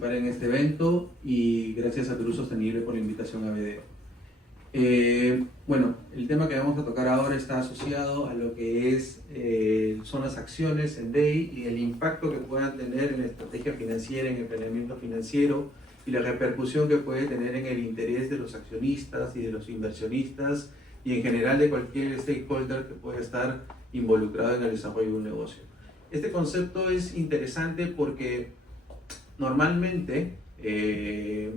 participar en este evento y gracias a Perú Sostenible por la invitación a BDO. Bueno, el tema que vamos a tocar ahora está asociado a lo que son las acciones en DEI y el impacto que puedan tener en la estrategia financiera, en el planeamiento financiero y la repercusión que puede tener en el interés de los accionistas y de los inversionistas y en general de cualquier stakeholder que pueda estar involucrado en el desarrollo de un negocio. Este concepto es interesante porque normalmente el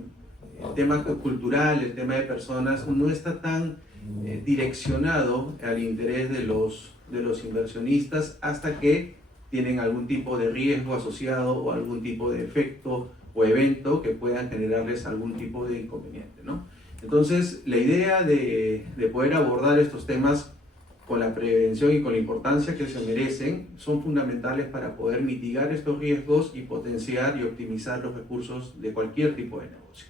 tema cultural, el tema de personas no está tan direccionado al interés de los inversionistas hasta que tienen algún tipo de riesgo asociado o algún tipo de efecto o evento que puedan generarles algún tipo de inconveniente, ¿no? Entonces, la idea de poder abordar estos temas con la prevención y con la importancia que se merecen son fundamentales para poder mitigar estos riesgos y potenciar y optimizar los recursos de cualquier tipo de negocio.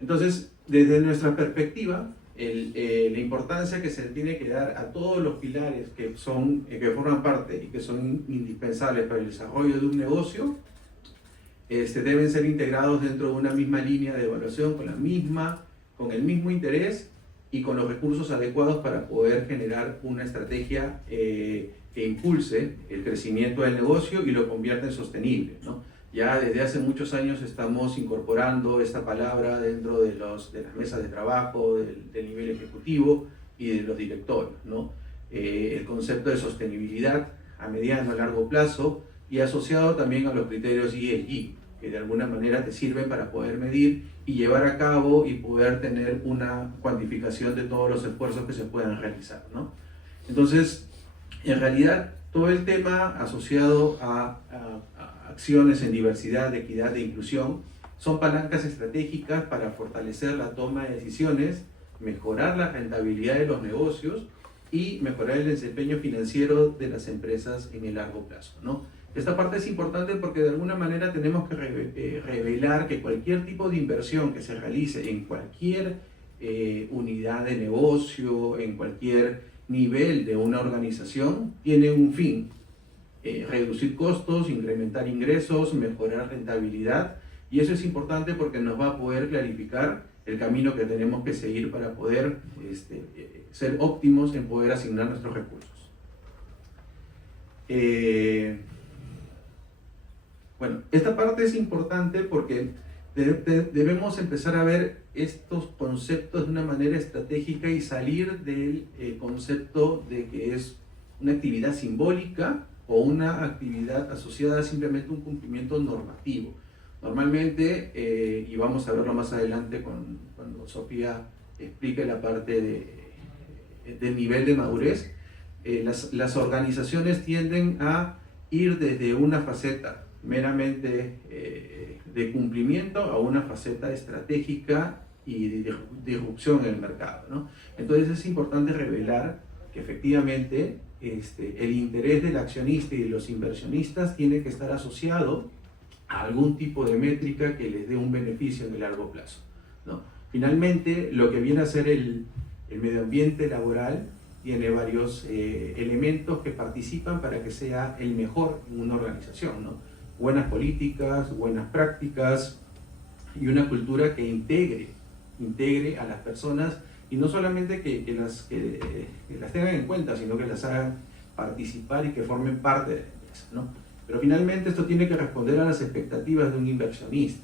Entonces, desde nuestra perspectiva, la importancia que se tiene que dar a todos los pilares que forman parte y que son indispensables para el desarrollo de un negocio, deben ser integrados dentro de una misma línea de evaluación, con el mismo interés y con los recursos adecuados para poder generar una estrategia que impulse el crecimiento del negocio y lo convierta en sostenible, ¿no? Ya desde hace muchos años estamos incorporando esta palabra dentro de las mesas de trabajo, del nivel ejecutivo y de los directorios, ¿no? El concepto de sostenibilidad a mediano, a largo plazo y asociado también a los criterios ESG, que de alguna manera te sirven para poder medir y llevar a cabo y poder tener una cuantificación de todos los esfuerzos que se puedan realizar, ¿no? Entonces, en realidad, todo el tema asociado a acciones en diversidad, equidad e inclusión son palancas estratégicas para fortalecer la toma de decisiones, mejorar la rentabilidad de los negocios y mejorar el desempeño financiero de las empresas en el largo plazo, ¿no? Esta parte es importante porque de alguna manera tenemos que revelar que cualquier tipo de inversión que se realice en cualquier unidad de negocio, en cualquier nivel de una organización, tiene un fin: reducir costos, incrementar ingresos, mejorar rentabilidad, y eso es importante porque nos va a poder clarificar el camino que tenemos que seguir para poder ser óptimos en poder asignar nuestros recursos. Bueno, esta parte es importante porque debemos empezar a ver estos conceptos de una manera estratégica y salir del concepto de que es una actividad simbólica o una actividad asociada simplemente a un cumplimiento normativo. Normalmente, y vamos a verlo más adelante cuando Sofía explique la parte del nivel de madurez, las organizaciones tienden a ir desde una faceta meramente de cumplimiento a una faceta estratégica y de disrupción en el mercado, ¿no? Entonces es importante revelar que efectivamente el interés del accionista y de los inversionistas tiene que estar asociado a algún tipo de métrica que les dé un beneficio en el largo plazo, ¿no? Finalmente, lo que viene a ser el medio ambiente laboral tiene varios elementos que participan para que sea el mejor en una organización, ¿no? Buenas políticas, buenas prácticas y una cultura que integre a las personas y no solamente que las tengan en cuenta, sino que las hagan participar y que formen parte de la empresa, ¿no? Pero finalmente esto tiene que responder a las expectativas de un inversionista,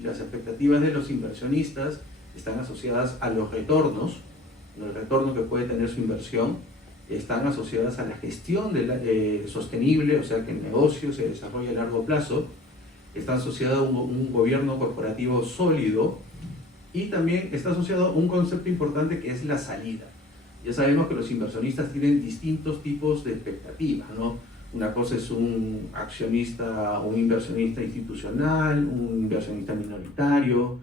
y las expectativas de los inversionistas están asociadas a los retornos, el retorno que puede tener su inversión, están asociadas a la gestión sostenible, o sea que el negocio se desarrolla a largo plazo, está asociado a un gobierno corporativo sólido y también está asociado a un concepto importante que es la salida. Ya sabemos que los inversionistas tienen distintos tipos de expectativas, ¿no? Una cosa es un accionista, un inversionista institucional, un inversionista minoritario,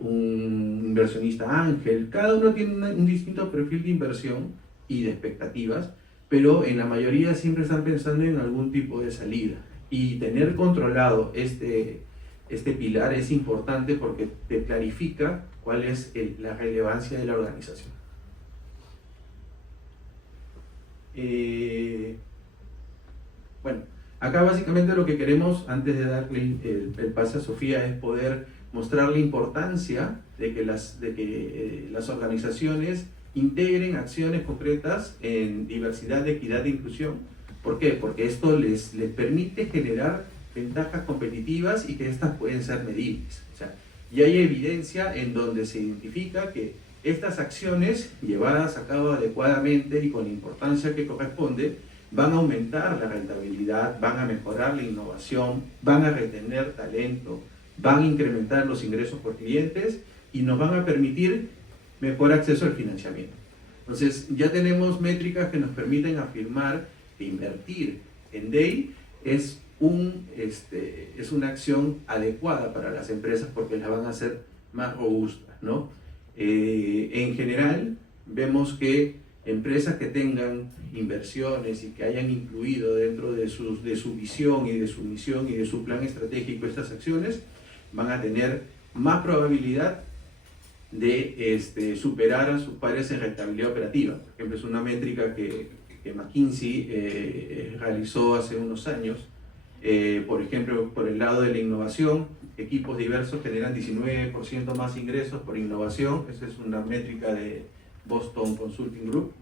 un inversionista ángel. Cada uno tiene un distinto perfil de inversión y de expectativas, pero en la mayoría siempre están pensando en algún tipo de salida. Y tener controlado este pilar es importante porque te clarifica cuál es la relevancia de la organización. Bueno, acá básicamente lo que queremos, antes de darle el pase a Sofía, es poder mostrar la importancia de que las organizaciones integren acciones concretas en diversidad, equidad e inclusión. ¿Por qué? Porque esto les permite generar ventajas competitivas y que estas pueden ser medibles. O sea, y hay evidencia en donde se identifica que estas acciones llevadas a cabo adecuadamente y con la importancia que corresponde van a aumentar la rentabilidad, van a mejorar la innovación, van a retener talento, van a incrementar los ingresos por clientes y nos van a permitir mejor acceso al financiamiento. Entonces ya tenemos métricas que nos permiten afirmar que invertir en DEI es una acción adecuada para las empresas porque las van a hacer más robustas, ¿no? En general, vemos que empresas que tengan inversiones y que hayan incluido dentro de su visión y de su misión y de su plan estratégico estas acciones, van a tener más probabilidad de superar a sus pares en rentabilidad operativa. Por ejemplo, es una métrica que McKinsey realizó hace unos años. Por ejemplo, por el lado de la innovación, equipos diversos generan 19% más ingresos por innovación. Esa es una métrica de Boston Consulting Group,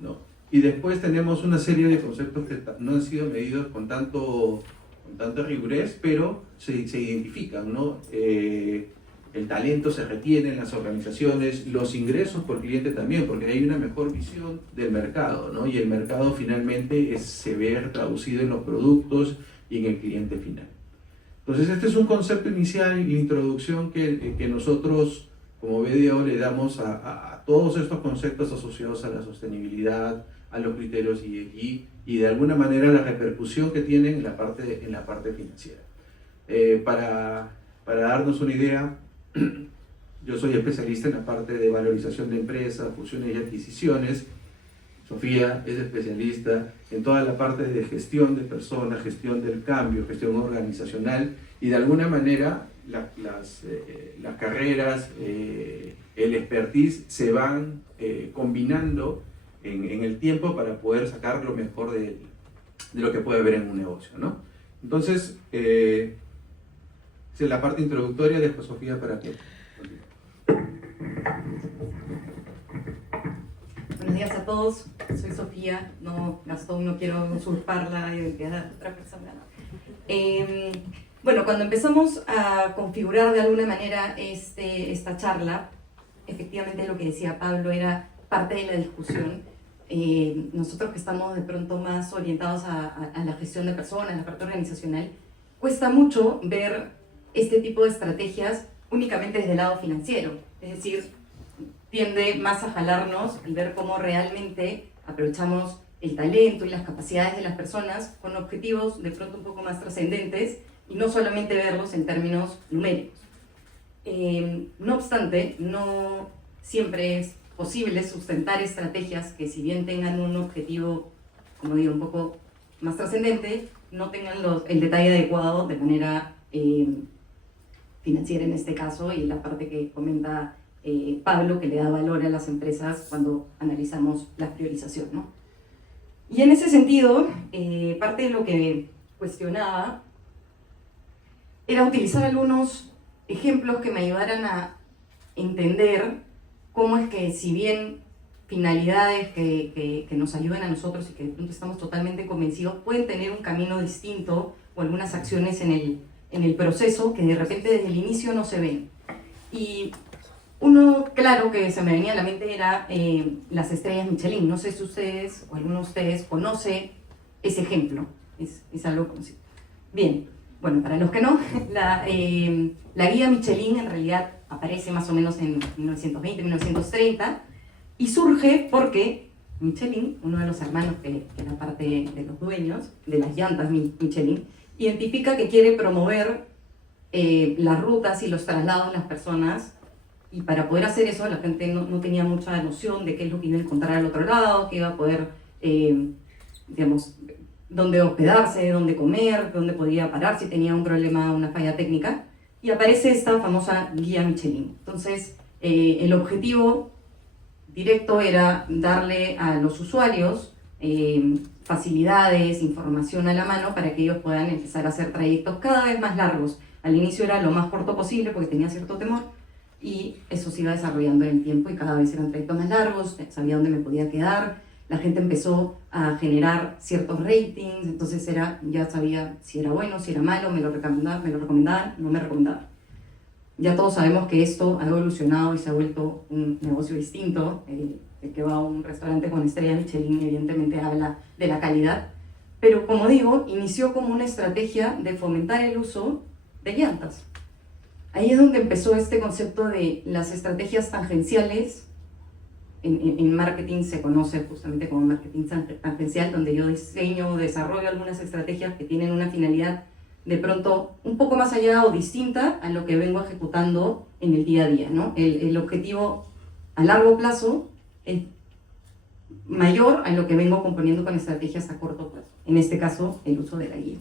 ¿no? Y después tenemos una serie de conceptos que no han sido medidos con tanta rigidez, pero se identifican, ¿no? El talento se retiene en las organizaciones, los ingresos por cliente también, porque hay una mejor visión del mercado, ¿no? Y el mercado finalmente se ve traducido en los productos y en el cliente final. Entonces este es un concepto inicial y la introducción que nosotros como BDO le damos a todos estos conceptos asociados a la sostenibilidad, a los criterios ESG y de alguna manera la repercusión que tienen en la parte financiera. Para darnos una idea, yo soy especialista en la parte de valorización de empresas, fusiones y adquisiciones. Sofía es especialista en toda la parte de gestión de personas, gestión del cambio, gestión organizacional y de alguna manera las carreras, el expertise se van combinando en el tiempo para poder sacar lo mejor de lo que puede haber en un negocio, ¿no? Entonces, esa es la parte introductoria, después Sofía para que... Buenos días a todos, soy Sofía, Gastón, no quiero usurpar la identidad de otra persona. Bueno, cuando empezamos a configurar de alguna manera esta charla, efectivamente lo que decía Pablo era parte de la discusión. Nosotros que estamos de pronto más orientados a la gestión de personas, la parte organizacional, cuesta mucho ver este tipo de estrategias únicamente desde el lado financiero, es decir, tiende más a jalarnos y ver cómo realmente aprovechamos el talento y las capacidades de las personas con objetivos de pronto un poco más trascendentes y no solamente verlos en términos numéricos. No obstante, no siempre es posible sustentar estrategias que si bien tengan un objetivo, como digo, un poco más trascendente, no tengan el detalle adecuado de manera financiera en este caso y la parte que comenta Pablo, que le da valor a las empresas cuando analizamos la priorización, ¿no? Y en ese sentido, parte de lo que cuestionaba era utilizar algunos ejemplos que me ayudaran a entender cómo es que, si bien finalidades que nos ayudan a nosotros y que de pronto estamos totalmente convencidos, pueden tener un camino distinto o algunas acciones en el proceso que de repente desde el inicio no se ven. Y uno claro que se me venía a la mente era las estrellas Michelin. No sé si ustedes o alguno de ustedes conoce ese ejemplo, es algo conocido. Bien, bueno, para los que no, la guía Michelin en realidad aparece más o menos en 1920, 1930 y surge porque Michelin, uno de los hermanos que era parte de los dueños de las llantas Michelin, identifica que quiere promover las rutas y los traslados de las personas. Y para poder hacer eso, la gente no tenía mucha noción de qué es lo que iba a encontrar al otro lado, qué iba a poder, digamos, dónde hospedarse, dónde comer, dónde podía parar si tenía un problema, una falla técnica. Y aparece esta famosa guía Michelin. Entonces, el objetivo directo era darle a los usuarios facilidades, información a la mano para que ellos puedan empezar a hacer trayectos cada vez más largos. Al inicio era lo más corto posible porque tenía cierto temor, y eso se iba desarrollando en el tiempo y cada vez eran trayectos más largos, sabía dónde me podía quedar, la gente empezó a generar ciertos ratings, entonces ya sabía si era bueno, si era malo, me lo recomendaban, no me recomendaban. Ya todos sabemos que esto ha evolucionado y se ha vuelto un negocio distinto. El que va a un restaurante con estrella Michelin evidentemente habla de la calidad, pero como digo, inició como una estrategia de fomentar el uso de llantas. Ahí es donde empezó este concepto de las estrategias tangenciales. En marketing se conoce justamente como marketing tangencial, donde yo diseño, desarrollo algunas estrategias que tienen una finalidad de pronto un poco más allá o distinta a lo que vengo ejecutando en el día a día, ¿no? El objetivo a largo plazo es mayor a lo que vengo componiendo con estrategias a corto plazo. En este caso, el uso de la guía.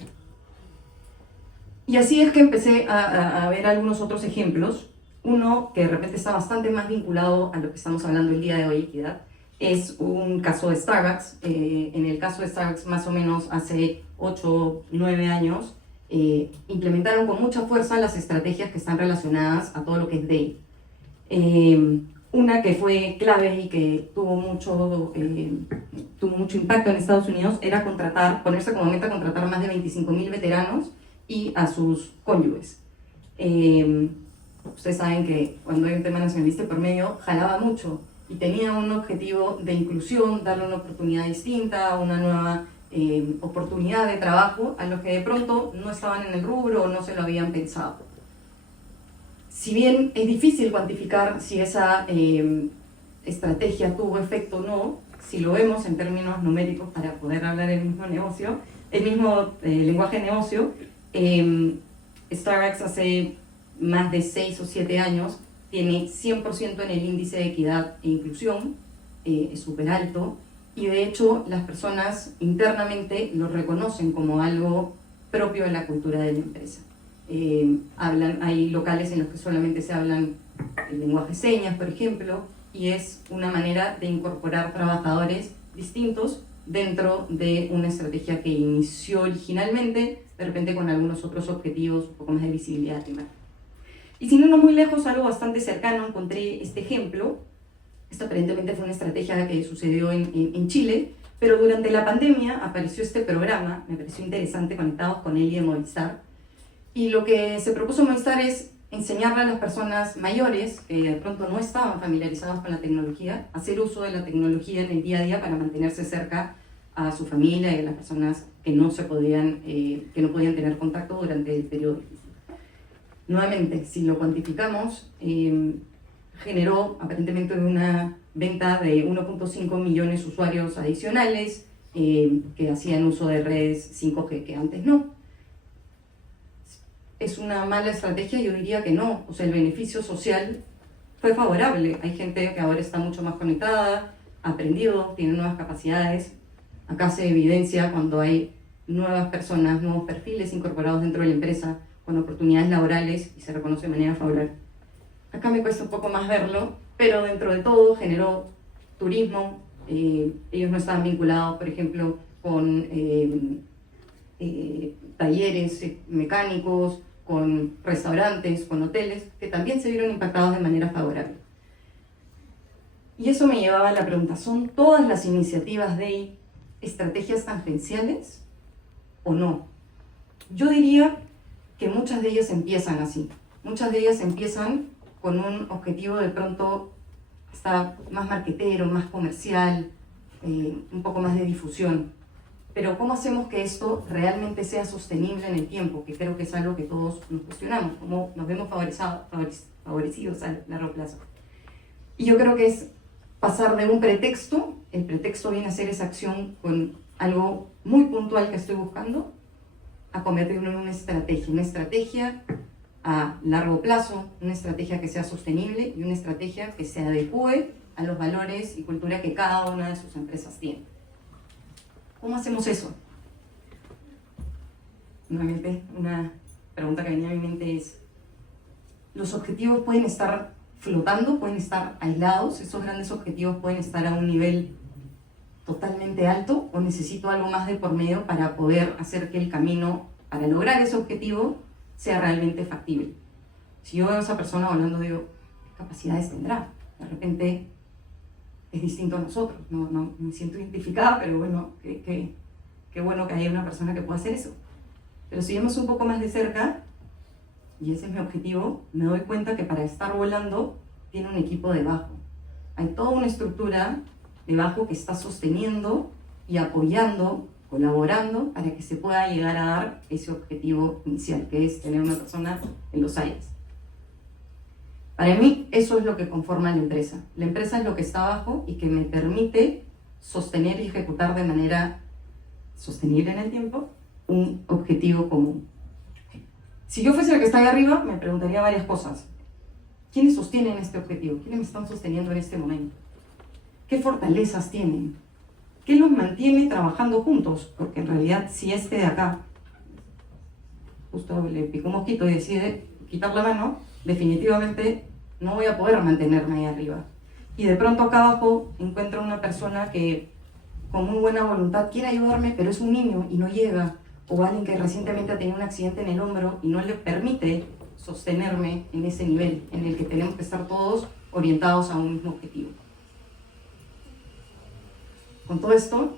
Y así es que empecé a ver algunos otros ejemplos. Uno que de repente está bastante más vinculado a lo que estamos hablando el día de hoy, equidad, es un caso de Starbucks. En el caso de Starbucks, más o menos hace 8, 9 años, implementaron con mucha fuerza las estrategias que están relacionadas a todo lo que es DEI. Una que fue clave y que tuvo mucho impacto en Estados Unidos era ponerse como meta contratar más de 25.000 veteranos y a sus cónyuges. Ustedes saben que cuando hay un tema nacionalista por medio, jalaba mucho y tenía un objetivo de inclusión, darle una oportunidad distinta, una nueva oportunidad de trabajo a los que de pronto no estaban en el rubro o no se lo habían pensado. Si bien es difícil cuantificar si esa estrategia tuvo efecto o no, si lo vemos en términos numéricos para poder hablar el mismo lenguaje de negocio, Starbucks hace más de 6 o 7 años tiene 100% en el índice de equidad e inclusión, es súper alto, y de hecho las personas internamente lo reconocen como algo propio de la cultura de la empresa. Hay locales en los que solamente se hablan el lenguaje de señas, por ejemplo, y es una manera de incorporar trabajadores distintos dentro de una estrategia que inició originalmente, de repente con algunos otros objetivos, un poco más de visibilidad de marca. Y sin irnos muy lejos, algo bastante cercano, encontré este ejemplo. Esta aparentemente fue una estrategia que sucedió en Chile, pero durante la pandemia apareció este programa, me pareció interesante, Conectados con él y de Movistar. Y lo que se propuso Movistar es enseñarle a las personas mayores que de pronto no estaban familiarizadas con la tecnología, hacer uso de la tecnología en el día a día para mantenerse cerca a su familia y a las personas que no podían tener contacto durante el periodo difícil. Nuevamente, si lo cuantificamos, generó aparentemente una venta de 1.5 millones de usuarios adicionales que hacían uso de redes 5G que antes no. ¿Es una mala estrategia? Yo diría que no. O sea, el beneficio social fue favorable. Hay gente que ahora está mucho más conectada, ha aprendido, tiene nuevas capacidades. Acá se evidencia cuando hay nuevas personas, nuevos perfiles incorporados dentro de la empresa con oportunidades laborales y se reconoce de manera favorable. Acá me cuesta un poco más verlo, pero dentro de todo generó turismo. Ellos no estaban vinculados, por ejemplo, con talleres mecánicos, con restaurantes, con hoteles, que también se vieron impactados de manera favorable. Y eso me llevaba a la pregunta, ¿son todas las iniciativas de estrategias tangenciales o no? Yo diría que muchas de ellas empiezan así. Muchas de ellas empiezan con un objetivo de pronto hasta más marketero, más comercial, un poco más de difusión. Pero ¿cómo hacemos que esto realmente sea sostenible en el tiempo? Que creo que es algo que todos nos cuestionamos, cómo nos vemos favorecidos a largo plazo. Y yo creo que es pasar de un pretexto, el pretexto viene a ser esa acción con algo muy puntual que estoy buscando, a convertirlo en una estrategia a largo plazo, una estrategia que sea sostenible y una estrategia que se adecue a los valores y cultura que cada una de sus empresas tiene. ¿Cómo hacemos eso? Nuevamente, una pregunta que venía a mi mente es, ¿los objetivos pueden estar flotando, pueden estar aislados? ¿Esos grandes objetivos pueden estar a un nivel totalmente alto o necesito algo más de por medio para poder hacer que el camino para lograr ese objetivo sea realmente factible? Si yo veo a esa persona volando, digo, ¿qué capacidades tendrá? De repente es distinto a nosotros, no me siento identificada, pero bueno, qué bueno que haya una persona que pueda hacer eso. Pero si vemos un poco más de cerca, y ese es mi objetivo, me doy cuenta que para estar volando tiene un equipo debajo. Hay toda una estructura debajo que está sosteniendo y apoyando, colaborando para que se pueda llegar a dar ese objetivo inicial, que es tener una persona en los aires. Para mí eso es lo que conforma la empresa. La empresa es lo que está abajo y que me permite sostener y ejecutar de manera sostenible en el tiempo un objetivo común. Si yo fuese la que está ahí arriba, me preguntaría varias cosas. ¿Quiénes sostienen este objetivo? ¿Quiénes me están sosteniendo en este momento? ¿Qué fortalezas tienen? ¿Qué los mantiene trabajando juntos? Porque en realidad, si este de acá justo le picó un mosquito y decide quitar la mano, definitivamente no voy a poder mantenerme ahí arriba. Y de pronto acá abajo encuentro una persona que con muy buena voluntad quiere ayudarme, pero es un niño y no llega. O alguien que recientemente ha tenido un accidente en el hombro y no le permite sostenerme en ese nivel en el que tenemos que estar todos orientados a un mismo objetivo. Con todo esto,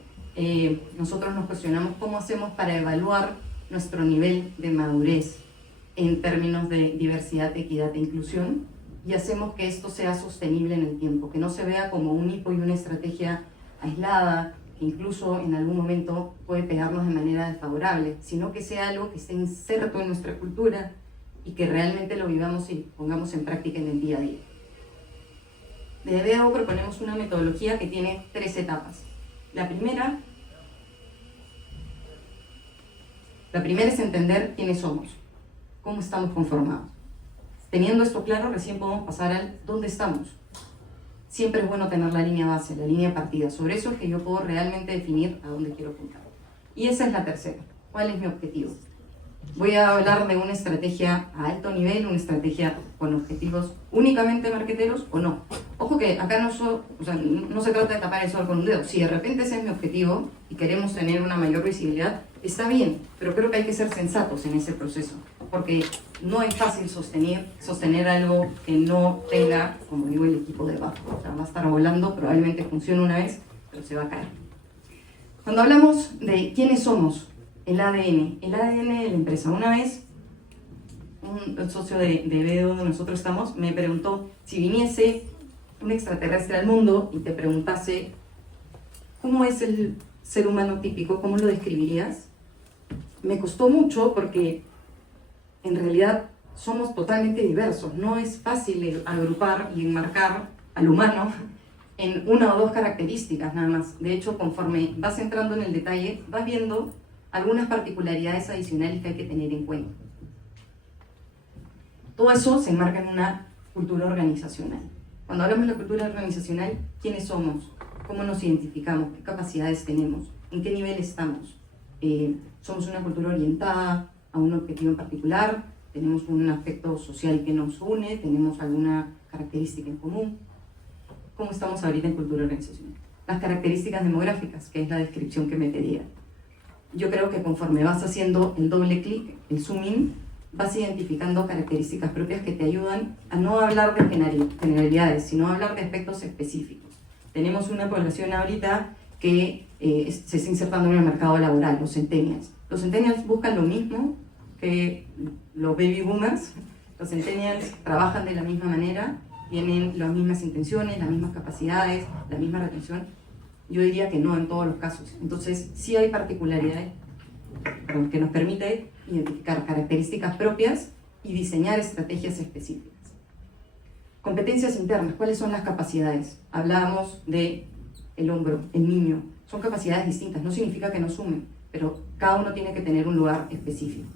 nosotros nos cuestionamos cómo hacemos para evaluar nuestro nivel de madurez en términos de diversidad, equidad e inclusión, y hacemos que esto sea sostenible en el tiempo, que no se vea como un hipo y una estrategia aislada, que incluso en algún momento puede pegarnos de manera desfavorable, sino que sea algo que esté inserto en nuestra cultura y que realmente lo vivamos y pongamos en práctica en el día a día. Desde BDO proponemos una metodología que tiene 3 etapas. La primera es entender quiénes somos, cómo estamos conformados. Teniendo esto claro, recién podemos pasar al dónde estamos. Siempre es bueno tener la línea base, la línea de partida. Sobre eso es que yo puedo realmente definir a dónde quiero apuntar. Y esa es la tercera. ¿Cuál es mi objetivo? Voy a hablar de una estrategia a alto nivel, una estrategia con objetivos únicamente marqueteros o no. Ojo que acá no se trata de tapar el sol con un dedo. Si de repente ese es mi objetivo y queremos tener una mayor visibilidad, está bien, pero creo que hay que ser sensatos en ese proceso, porque no es fácil sostener algo que no tenga, como digo, el equipo debajo. O sea, va a estar volando, probablemente funcione una vez, pero se va a caer. Cuando hablamos de quiénes somos, el ADN de la empresa. Una vez, un socio de BDO donde nosotros estamos me preguntó, si viniese un extraterrestre al mundo y te preguntase ¿cómo es el ser humano típico? ¿Cómo lo describirías? Me costó mucho porque en realidad somos totalmente diversos. No es fácil agrupar y enmarcar al humano en 1 o 2 características nada más. De hecho, conforme vas entrando en el detalle, vas viendo algunas particularidades adicionales que hay que tener en cuenta. Todo eso se enmarca en una cultura organizacional. Cuando hablamos de la cultura organizacional, ¿quiénes somos? ¿Cómo nos identificamos? ¿Qué capacidades tenemos? ¿En qué nivel estamos? ¿Somos una cultura orientada a un objetivo en particular? ¿Tenemos un aspecto social que nos une? ¿Tenemos alguna característica en común? ¿Cómo estamos ahorita en cultura organizacional? Las características demográficas, que es la descripción que me pedía. Yo creo que conforme vas haciendo el doble clic, el zoom in, vas identificando características propias que te ayudan a no hablar de generalidades, sino a hablar de aspectos específicos. Tenemos una población ahorita que se está insertando en el mercado laboral, los centennials. Los centennials buscan lo mismo que los baby boomers. Los centennials trabajan de la misma manera, tienen las mismas intenciones, las mismas capacidades, la misma retención. Yo diría que no en todos los casos. Entonces, sí hay particularidades que nos permite identificar características propias y diseñar estrategias específicas. Competencias internas, ¿cuáles son las capacidades? Hablábamos de el hombro, el niño. Son capacidades distintas, no significa que no sumen, pero cada uno tiene que tener un lugar específico.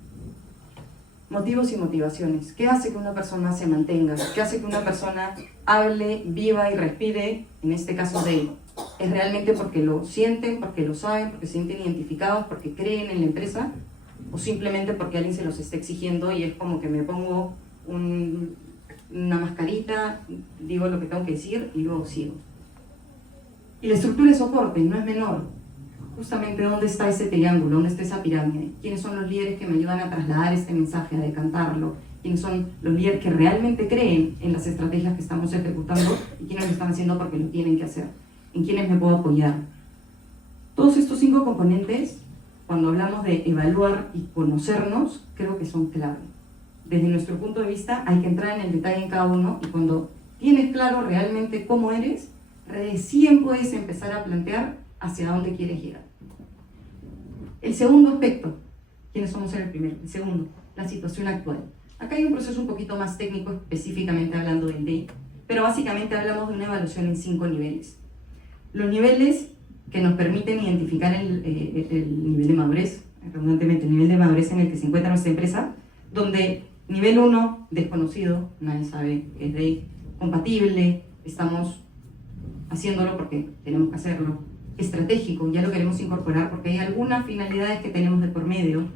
Motivos y motivaciones. ¿Qué hace que una persona se mantenga? ¿Qué hace que una persona hable, viva y respire, en este caso de él? ¿Es realmente porque lo sienten, porque lo saben, porque se sienten identificados, porque creen en la empresa? ¿O simplemente porque alguien se los está exigiendo y es como que me pongo una mascarita, digo lo que tengo que decir y luego sigo? Y la estructura de soporte no es menor. Justamente dónde está ese triángulo, dónde está esa pirámide, quiénes son los líderes que me ayudan a trasladar este mensaje, a decantarlo, quiénes son los líderes que realmente creen en las estrategias que estamos ejecutando y quiénes lo están haciendo porque lo tienen que hacer, en quiénes me puedo apoyar. Todos estos 5 componentes, cuando hablamos de evaluar y conocernos, creo que son clave. Desde nuestro punto de vista hay que entrar en el detalle en cada uno y cuando tienes claro realmente cómo eres, recién puedes empezar a plantear hacia dónde quieres llegar. El segundo aspecto, ¿quiénes somos en el primero? El segundo, la situación actual. Acá hay un proceso un poquito más técnico, específicamente hablando del DEI, pero básicamente hablamos de una evaluación en 5 niveles. Los niveles que nos permiten identificar el nivel de madurez, redundantemente el nivel de madurez en el que se encuentra nuestra empresa, donde nivel 1, desconocido, nadie sabe qué es DEI, compatible, estamos haciéndolo porque tenemos que hacerlo, estratégico, ya lo queremos incorporar porque hay algunas finalidades que tenemos de por medio,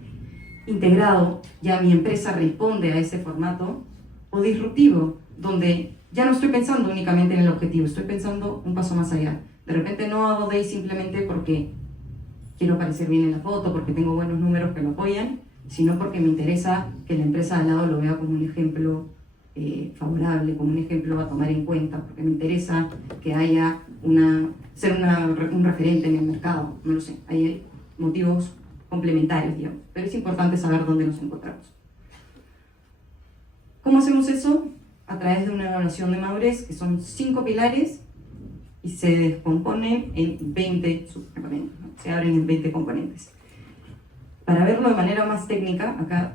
integrado, ya mi empresa responde a ese formato, o disruptivo, donde ya no estoy pensando únicamente en el objetivo, estoy pensando un paso más allá. De repente no hago DEI simplemente porque quiero parecer bien en la foto, porque tengo buenos números que lo apoyan, sino porque me interesa que la empresa de al lado lo vea como un ejemplo favorable, como un ejemplo a tomar en cuenta, porque me interesa que haya ser un referente en el mercado, no lo sé, hay motivos complementarios, digamos, pero es importante saber dónde nos encontramos. ¿Cómo hacemos eso? A través de una evaluación de madurez, que son 5 pilares y se descomponen en 20 subcomponentes, ¿no? Se abren en 20 componentes. Para verlo de manera más técnica, acá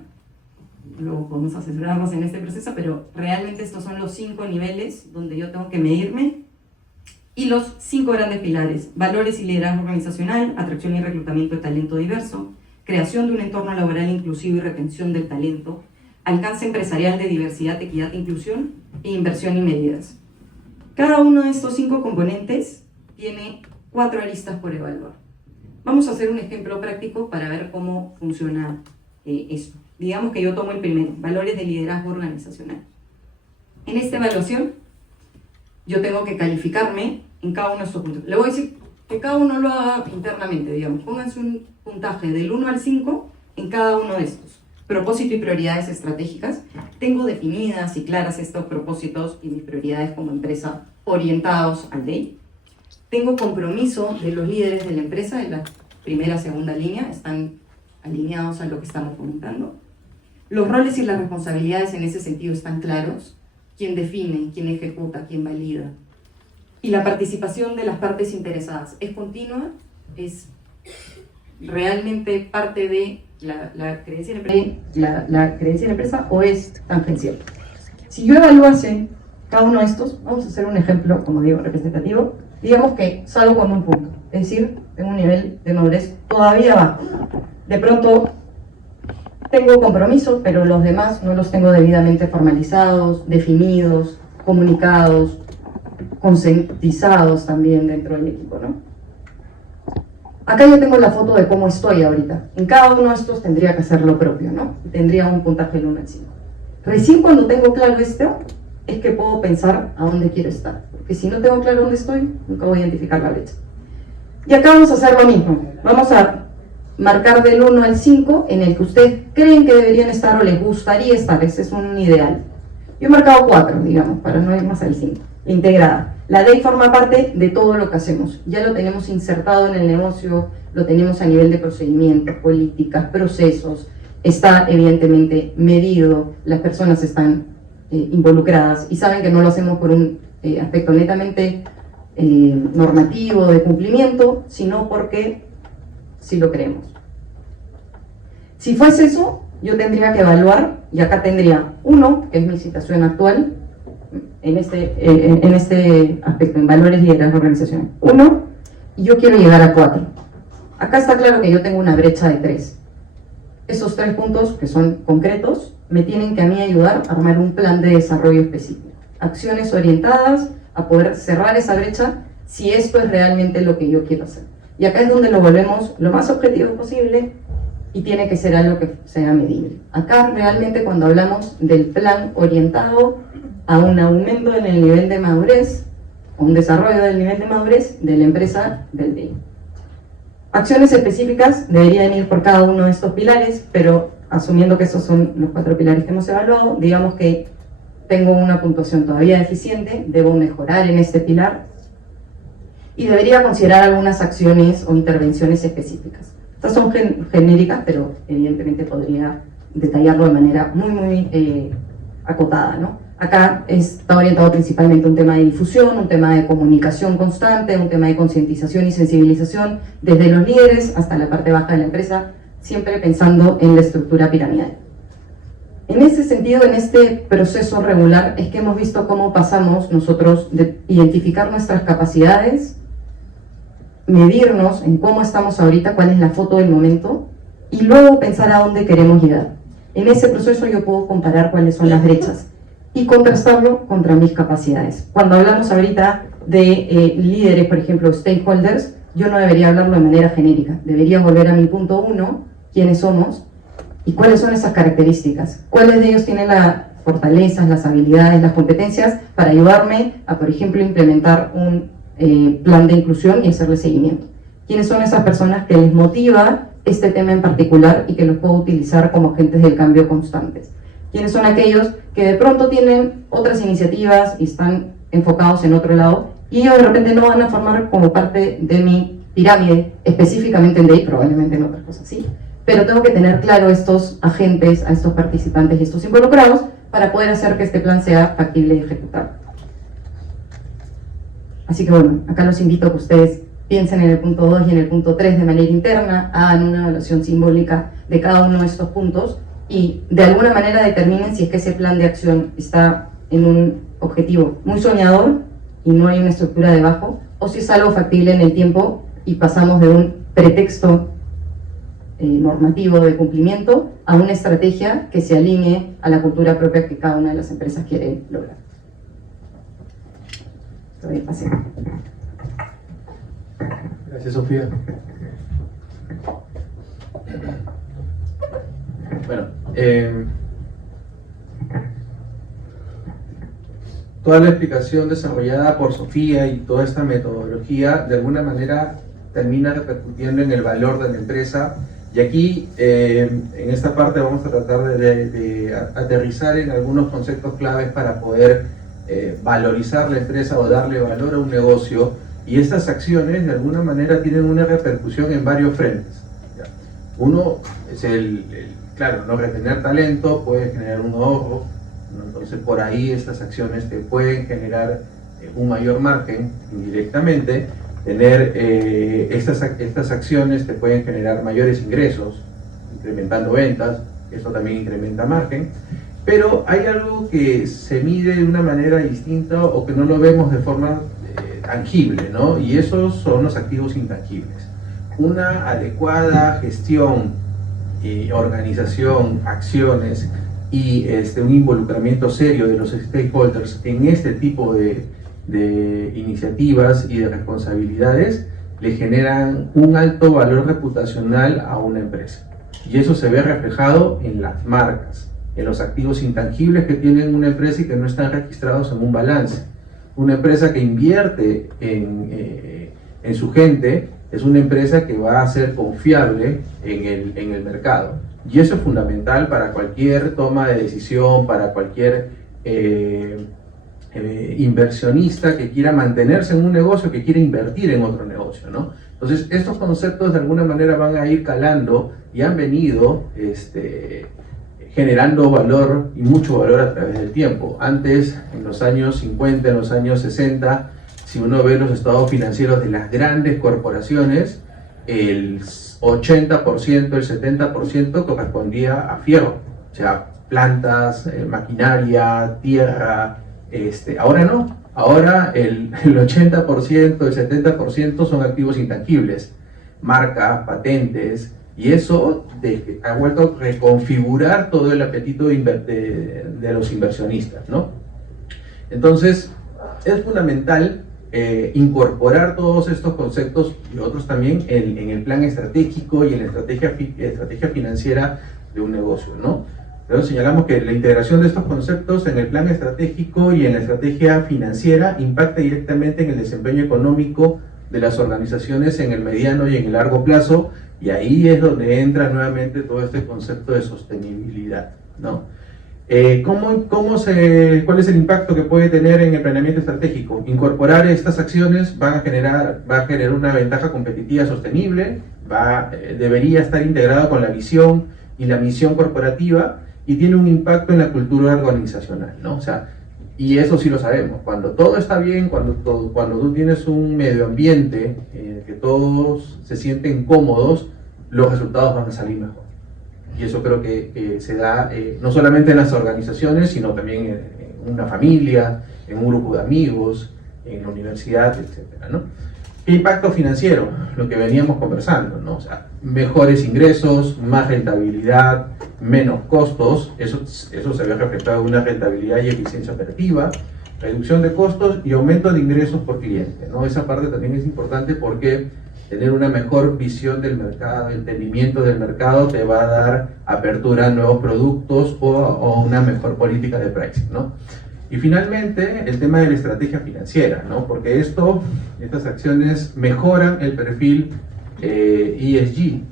luego podemos asesorarnos en este proceso, pero realmente estos son los 5 niveles donde yo tengo que medirme y los 5 grandes pilares: valores y liderazgo organizacional, atracción y reclutamiento de talento diverso, creación de un entorno laboral inclusivo y retención del talento, alcance empresarial de diversidad, equidad e inclusión, e inversión y medidas. Cada uno de estos 5 componentes tiene 4 aristas por evaluar. Vamos a hacer un ejemplo práctico para ver cómo funciona esto. Digamos que yo tomo el primero, valores de liderazgo organizacional. En esta evaluación, yo tengo que calificarme en cada uno de estos puntos. Le voy a decir que cada uno lo haga internamente, digamos. Pónganse un puntaje del 1 al 5 en cada uno de estos. Propósito y prioridades estratégicas. Tengo definidas y claras estos propósitos y mis prioridades como empresa orientados al DEI. Tengo compromiso de los líderes de la empresa, en la primera, segunda línea, están alineados a lo que estamos comentando. Los roles y las responsabilidades en ese sentido están claros. Quién define, quién ejecuta, quién valida. Y la participación de las partes interesadas es continua, es realmente parte de la creencia en la empresa o es tangencial. Si yo evaluase cada uno de estos, vamos a hacer un ejemplo, como digo, representativo. Digamos que salgo con un punto, es decir, tengo un nivel de madurez todavía bajo. De pronto tengo compromisos, pero los demás no los tengo debidamente formalizados, definidos, comunicados, concientizados también dentro del equipo, ¿no? Acá yo tengo la foto de cómo estoy ahorita. En cada uno de estos tendría que hacer lo propio, ¿no? Tendría un puntaje del 1 al 5. Recién cuando tengo claro esto, es que puedo pensar a dónde quiero estar. Porque si no tengo claro dónde estoy, nunca voy a identificar la brecha. Y acá vamos a hacer lo mismo. Vamos a marcar del 1 al 5 en el que ustedes creen que deberían estar o les gustaría estar. Ese es un ideal. Yo he marcado 4, digamos, para no ir más al 5. Integrada. La DEI forma parte de todo lo que hacemos. Ya lo tenemos insertado en el negocio, lo tenemos a nivel de procedimientos, políticas, procesos. Está evidentemente medido, las personas están involucradas y saben que no lo hacemos por un aspecto netamente normativo de cumplimiento, sino porque sí lo creemos. Si fuese eso, yo tendría que evaluar, y acá tendría 1, que es mi situación actual, en este aspecto, en valores y liderazgo organizacional. 1, y yo quiero llegar a 4. Acá está claro que yo tengo una brecha de 3. Esos 3 puntos, que son concretos, me tienen que a mí ayudar a armar un plan de desarrollo específico. Acciones orientadas a poder cerrar esa brecha si esto es realmente lo que yo quiero hacer. Y acá es donde lo volvemos lo más objetivo posible y tiene que ser algo que sea medible. Acá realmente cuando hablamos del plan orientado a un aumento en el nivel de madurez, un desarrollo del nivel de madurez de la empresa del DNI. Acciones específicas deberían ir por cada uno de estos pilares, pero asumiendo que esos son los 4 pilares que hemos evaluado, digamos que tengo una puntuación todavía deficiente, debo mejorar en este pilar y debería considerar algunas acciones o intervenciones específicas. Estas son genéricas, pero evidentemente podría detallarlo de manera muy acotada, ¿no? Acá está orientado principalmente a un tema de difusión, un tema de comunicación constante, un tema de concientización y sensibilización desde los líderes hasta la parte baja de la empresa, siempre pensando en la estructura piramidal. En ese sentido, en este proceso regular, es que hemos visto cómo pasamos nosotros de identificar nuestras capacidades, medirnos en cómo estamos ahorita, cuál es la foto del momento, y luego pensar a dónde queremos llegar. En ese proceso yo puedo comparar cuáles son las brechas y contrastarlo contra mis capacidades. Cuando hablamos ahorita de líderes, por ejemplo, stakeholders, yo no debería hablarlo de manera genérica, debería volver a mi punto 1, quiénes somos y cuáles son esas características, cuáles de ellos tienen las fortalezas, las habilidades, las competencias para ayudarme a, por ejemplo, implementar un plan de inclusión y hacerle seguimiento. ¿Quiénes son esas personas que les motiva este tema en particular y que los puedo utilizar como agentes del cambio constantes? ¿Quiénes son aquellos que de pronto tienen otras iniciativas y están enfocados en otro lado y ellos de repente no van a formar como parte de mi pirámide, específicamente en DEI, probablemente en otras cosas sí, pero tengo que tener claro estos agentes, a estos participantes y estos involucrados para poder hacer que este plan sea factible y ejecutable. Así que bueno, acá los invito a que ustedes piensen en el punto 2 y en el punto 3 de manera interna, hagan una evaluación simbólica de cada uno de estos puntos y de alguna manera determinen si es que ese plan de acción está en un objetivo muy soñador y no hay una estructura debajo, o si es algo factible en el tiempo y pasamos de un pretexto normativo de cumplimiento a una estrategia que se alinee a la cultura propia que cada una de las empresas quiere lograr. Gracias, Sofía. Bueno, toda la explicación desarrollada por Sofía y toda esta metodología de alguna manera termina repercutiendo en el valor de la empresa. Y aquí, en esta parte, vamos a tratar de aterrizar en algunos conceptos claves para poder valorizar la empresa o darle valor a un negocio. Y estas acciones, de alguna manera, tienen una repercusión en varios frentes. Uno es claro, no retener talento puede generar un ahorro, ¿no? Entonces, por ahí estas acciones te pueden generar un mayor margen indirectamente. Tener estas acciones te pueden generar mayores ingresos, incrementando ventas, eso también incrementa margen, pero hay algo que se mide de una manera distinta o que no lo vemos de forma tangible, ¿no? Y esos son los activos intangibles. Una adecuada gestión, organización, acciones y un involucramiento serio de los stakeholders en este tipo de iniciativas y de responsabilidades le generan un alto valor reputacional a una empresa. Y eso se ve reflejado en las marcas, en los activos intangibles que tienen una empresa y que no están registrados en un balance. Una empresa que invierte en su gente es una empresa que va a ser confiable en el mercado. Y eso es fundamental para cualquier toma de decisión, para cualquier inversionista que quiera mantenerse en un negocio, que quiera invertir en otro negocio, ¿no? Entonces, estos conceptos de alguna manera van a ir calando y han venido generando valor y mucho valor a través del tiempo. Antes, en los años 50, en los años 60, si uno ve los estados financieros de las grandes corporaciones, el 80%, el 70% correspondía a fierro, o sea, plantas, maquinaria, tierra. Ahora no, ahora el 80%, el 70% son activos intangibles, marcas, patentes, y eso ha vuelto a reconfigurar todo el apetito de los inversionistas, ¿no? Entonces, es fundamental incorporar todos estos conceptos y otros también en el plan estratégico y en la estrategia financiera de un negocio, ¿no? Pero señalamos que la integración de estos conceptos en el plan estratégico y en la estrategia financiera impacta directamente en el desempeño económico de las organizaciones en el mediano y en el largo plazo, y ahí es donde entra nuevamente todo este concepto de sostenibilidad, ¿no? ¿Cuál es el impacto que puede tener en el planeamiento estratégico? Incorporar estas acciones va a generar una ventaja competitiva sostenible, debería estar integrado con la visión y la misión corporativa, y tiene un impacto en la cultura organizacional, ¿no? O sea, y eso sí lo sabemos, cuando todo está bien, cuando tú tienes un medio ambiente que todos se sienten cómodos, los resultados van a salir mejor. Y eso creo que se da no solamente en las organizaciones, sino también en una familia, en un grupo de amigos, en la universidad, etcétera, ¿no? ¿Qué impacto financiero? Lo que veníamos conversando, ¿no? O sea, mejores ingresos, más rentabilidad, menos costos, eso se ve reflejado en una rentabilidad y eficiencia operativa, reducción de costos y aumento de ingresos por cliente, ¿no? Esa parte también es importante porque tener una mejor visión del mercado, entendimiento del mercado, te va a dar apertura a nuevos productos o una mejor política de pricing, ¿no? Y finalmente, el tema de la estrategia financiera, ¿no? Porque estas acciones mejoran el perfil ESG,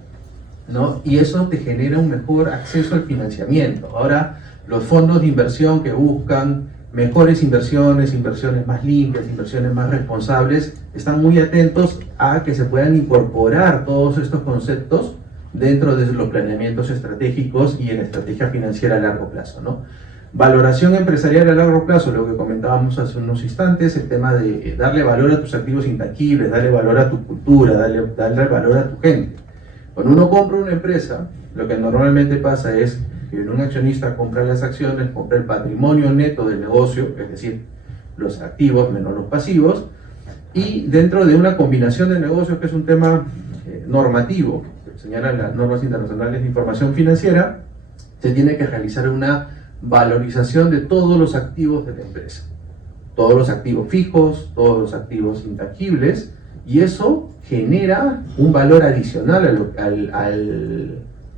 ¿no? Y eso te genera un mejor acceso al financiamiento. Ahora, los fondos de inversión que buscan mejores inversiones más limpias, inversiones más responsables, están muy atentos a que se puedan incorporar todos estos conceptos dentro de los planeamientos estratégicos y en la estrategia financiera a largo plazo, ¿no? Valoración empresarial a largo plazo, lo que comentábamos hace unos instantes, el tema de darle valor a tus activos intangibles, darle valor a tu cultura, darle valor a tu gente. Cuando uno compra una empresa, lo que normalmente pasa es que un accionista compra las acciones, compra el patrimonio neto del negocio, es decir, los activos menos los pasivos, y dentro de una combinación de negocios, que es un tema normativo, que señalan las normas internacionales de información financiera, se tiene que realizar una valorización de todos los activos de la empresa, todos los activos fijos, todos los activos intangibles, y eso genera un valor adicional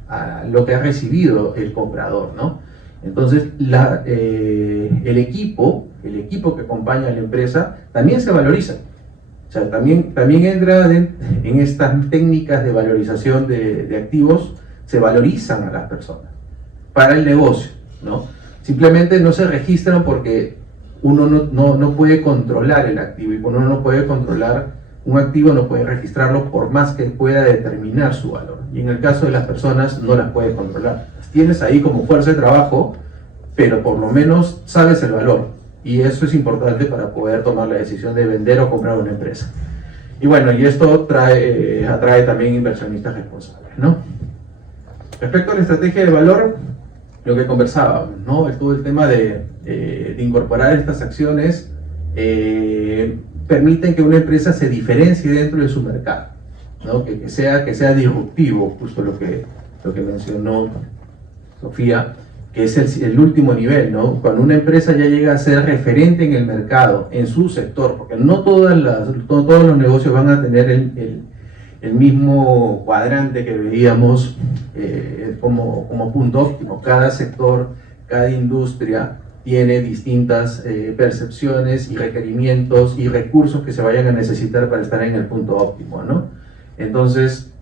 a lo que ha recibido el comprador, ¿no? Entonces, el equipo que acompaña a la empresa también se valoriza. O sea, también entra en estas técnicas de valorización de activos, se valorizan a las personas para el negocio, ¿no? Simplemente no se registran porque uno no puede controlar el activo, y cuando uno no puede controlar un activo no puede registrarlo por más que pueda determinar su valor, y en el caso de las personas no las puede controlar. Las tienes ahí como fuerza de trabajo, pero por lo menos sabes el valor, y eso es importante para poder tomar la decisión de vender o comprar una empresa. Y bueno, y esto atrae también inversionistas responsables, ¿no? Respecto a la estrategia de valor, lo que conversábamos, ¿no? Todo el tema de incorporar estas acciones permiten que una empresa se diferencie dentro de su mercado, ¿no? Que sea disruptivo, justo lo que mencionó Sofía, que es el último nivel, ¿no? Cuando una empresa ya llega a ser referente en el mercado, en su sector, porque no todos los negocios van a tener el mismo cuadrante que veíamos como punto óptimo. Cada sector, cada industria tiene distintas percepciones y requerimientos y recursos que se vayan a necesitar para estar en el punto óptimo, ¿no? Entonces,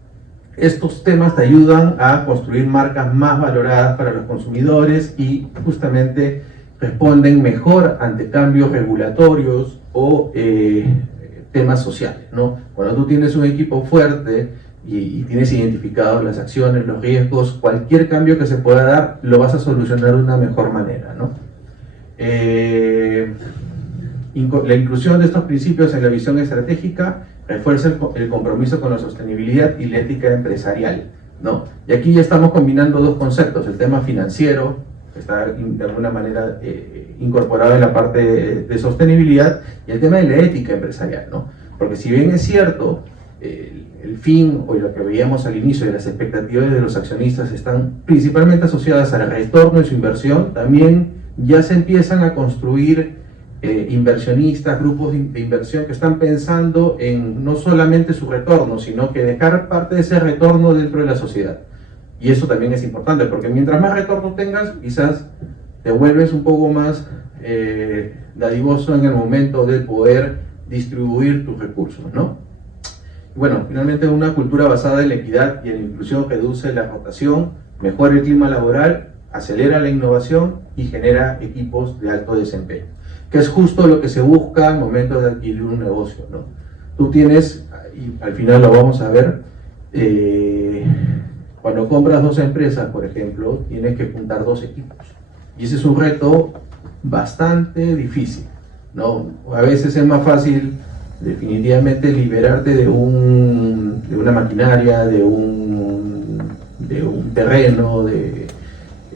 estos temas te ayudan a construir marcas más valoradas para los consumidores y justamente responden mejor ante cambios regulatorios o temas sociales, ¿no? Cuando tú tienes un equipo fuerte y tienes identificados las acciones, los riesgos, cualquier cambio que se pueda dar lo vas a solucionar de una mejor manera, ¿no? La inclusión de estos principios en la visión estratégica refuerza el compromiso con la sostenibilidad y la ética empresarial, ¿no? Y aquí ya estamos combinando dos conceptos: el tema financiero, que está de alguna manera incorporado en la parte de sostenibilidad, y el tema de la ética empresarial, ¿no? Porque si bien es cierto, el fin o lo que veíamos al inicio de las expectativas de los accionistas están principalmente asociadas al retorno de su inversión, también ya se empiezan a construir inversionistas, grupos de inversión que están pensando en no solamente su retorno, sino que dejar parte de ese retorno dentro de la sociedad. Y eso también es importante, porque mientras más retorno tengas, quizás te vuelves un poco más dadivoso en el momento de poder distribuir tus recursos, ¿no? Bueno, finalmente una cultura basada en la equidad y en la inclusión reduce la rotación, mejora el clima laboral, acelera la innovación y genera equipos de alto desempeño, que es justo lo que se busca al momento de adquirir un negocio, ¿no? Tú tienes, y al final lo vamos a ver, cuando compras 2 empresas, por ejemplo, tienes que juntar 2 equipos. Y ese es un reto bastante difícil, ¿no? A veces es más fácil definitivamente liberarte de una maquinaria, de un terreno,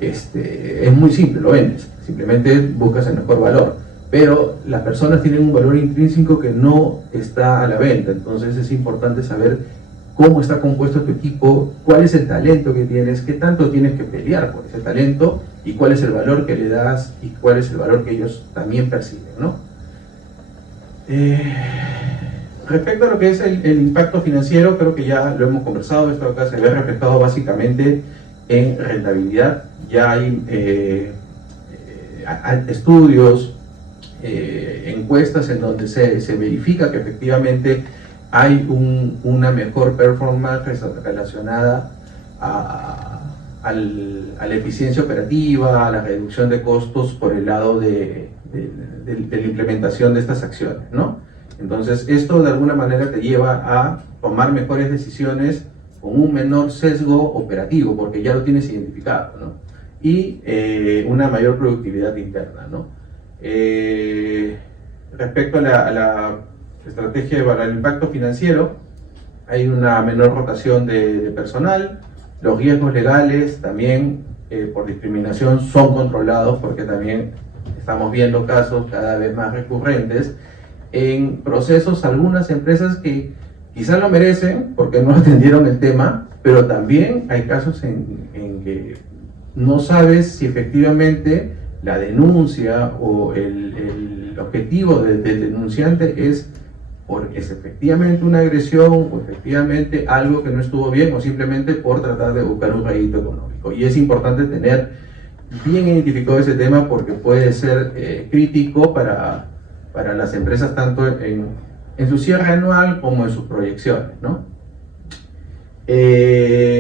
es muy simple, lo vendes, simplemente buscas el mejor valor, pero las personas tienen un valor intrínseco que no está a la venta, entonces es importante saber cómo está compuesto tu equipo, cuál es el talento que tienes, qué tanto tienes que pelear por ese talento y cuál es el valor que le das y cuál es el valor que ellos también perciben, ¿no? Respecto a lo que es el impacto financiero, creo que ya lo hemos conversado, esto acá se ve reflejado básicamente en rentabilidad. Ya hay estudios, encuestas en donde se verifica que efectivamente hay una mejor performance relacionada a la eficiencia operativa, a la reducción de costos por el lado de la implementación de estas acciones, ¿no? Entonces, esto de alguna manera te lleva a tomar mejores decisiones con un menor sesgo operativo, porque ya lo tienes identificado, ¿no? Y una mayor productividad interna, ¿no? Respecto a la estrategia para el impacto financiero, hay una menor rotación de personal, los riesgos legales también por discriminación son controlados, porque también estamos viendo casos cada vez más recurrentes en procesos, algunas empresas que quizás lo merecen porque no atendieron el tema, pero también hay casos en que no sabes si efectivamente la denuncia o el objetivo del denunciante es porque es efectivamente una agresión o efectivamente algo que no estuvo bien o simplemente por tratar de buscar un rédito económico. Y es importante tener bien identificado ese tema porque puede ser crítico para las empresas tanto en su cierre anual como en sus proyecciones, ¿no?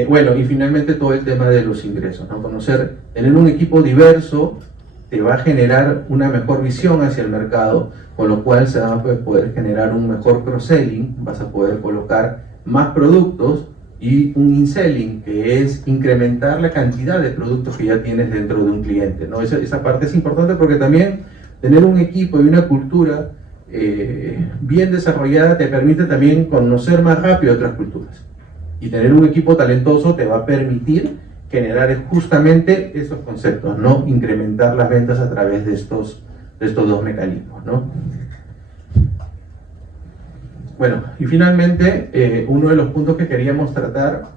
Bueno, y finalmente todo el tema de los ingresos, ¿no? Tener un equipo diverso te va a generar una mejor visión hacia el mercado, con lo cual se va a poder generar un mejor cross-selling, vas a poder colocar más productos y un in-selling, que es incrementar la cantidad de productos que ya tienes dentro de un cliente, ¿no? Esa parte es importante porque también tener un equipo y una cultura bien desarrollada te permite también conocer más rápido otras culturas. Y tener un equipo talentoso te va a permitir generar justamente esos conceptos, ¿no? Incrementar las ventas a través de estos 2 mecanismos, ¿no? Bueno, y finalmente, uno de los puntos que queríamos tratar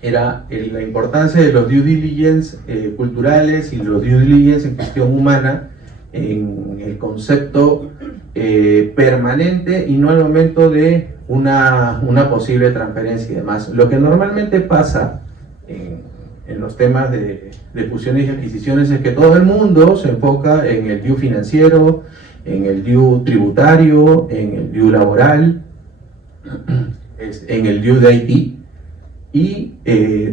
era la importancia de los due diligence culturales y los due diligence en cuestión humana en el concepto permanente y no al momento de una posible transferencia y demás. Lo que normalmente pasa en los temas de fusiones y adquisiciones es que todo el mundo se enfoca en el due financiero, en el due tributario, en el due laboral, en el due de IT, y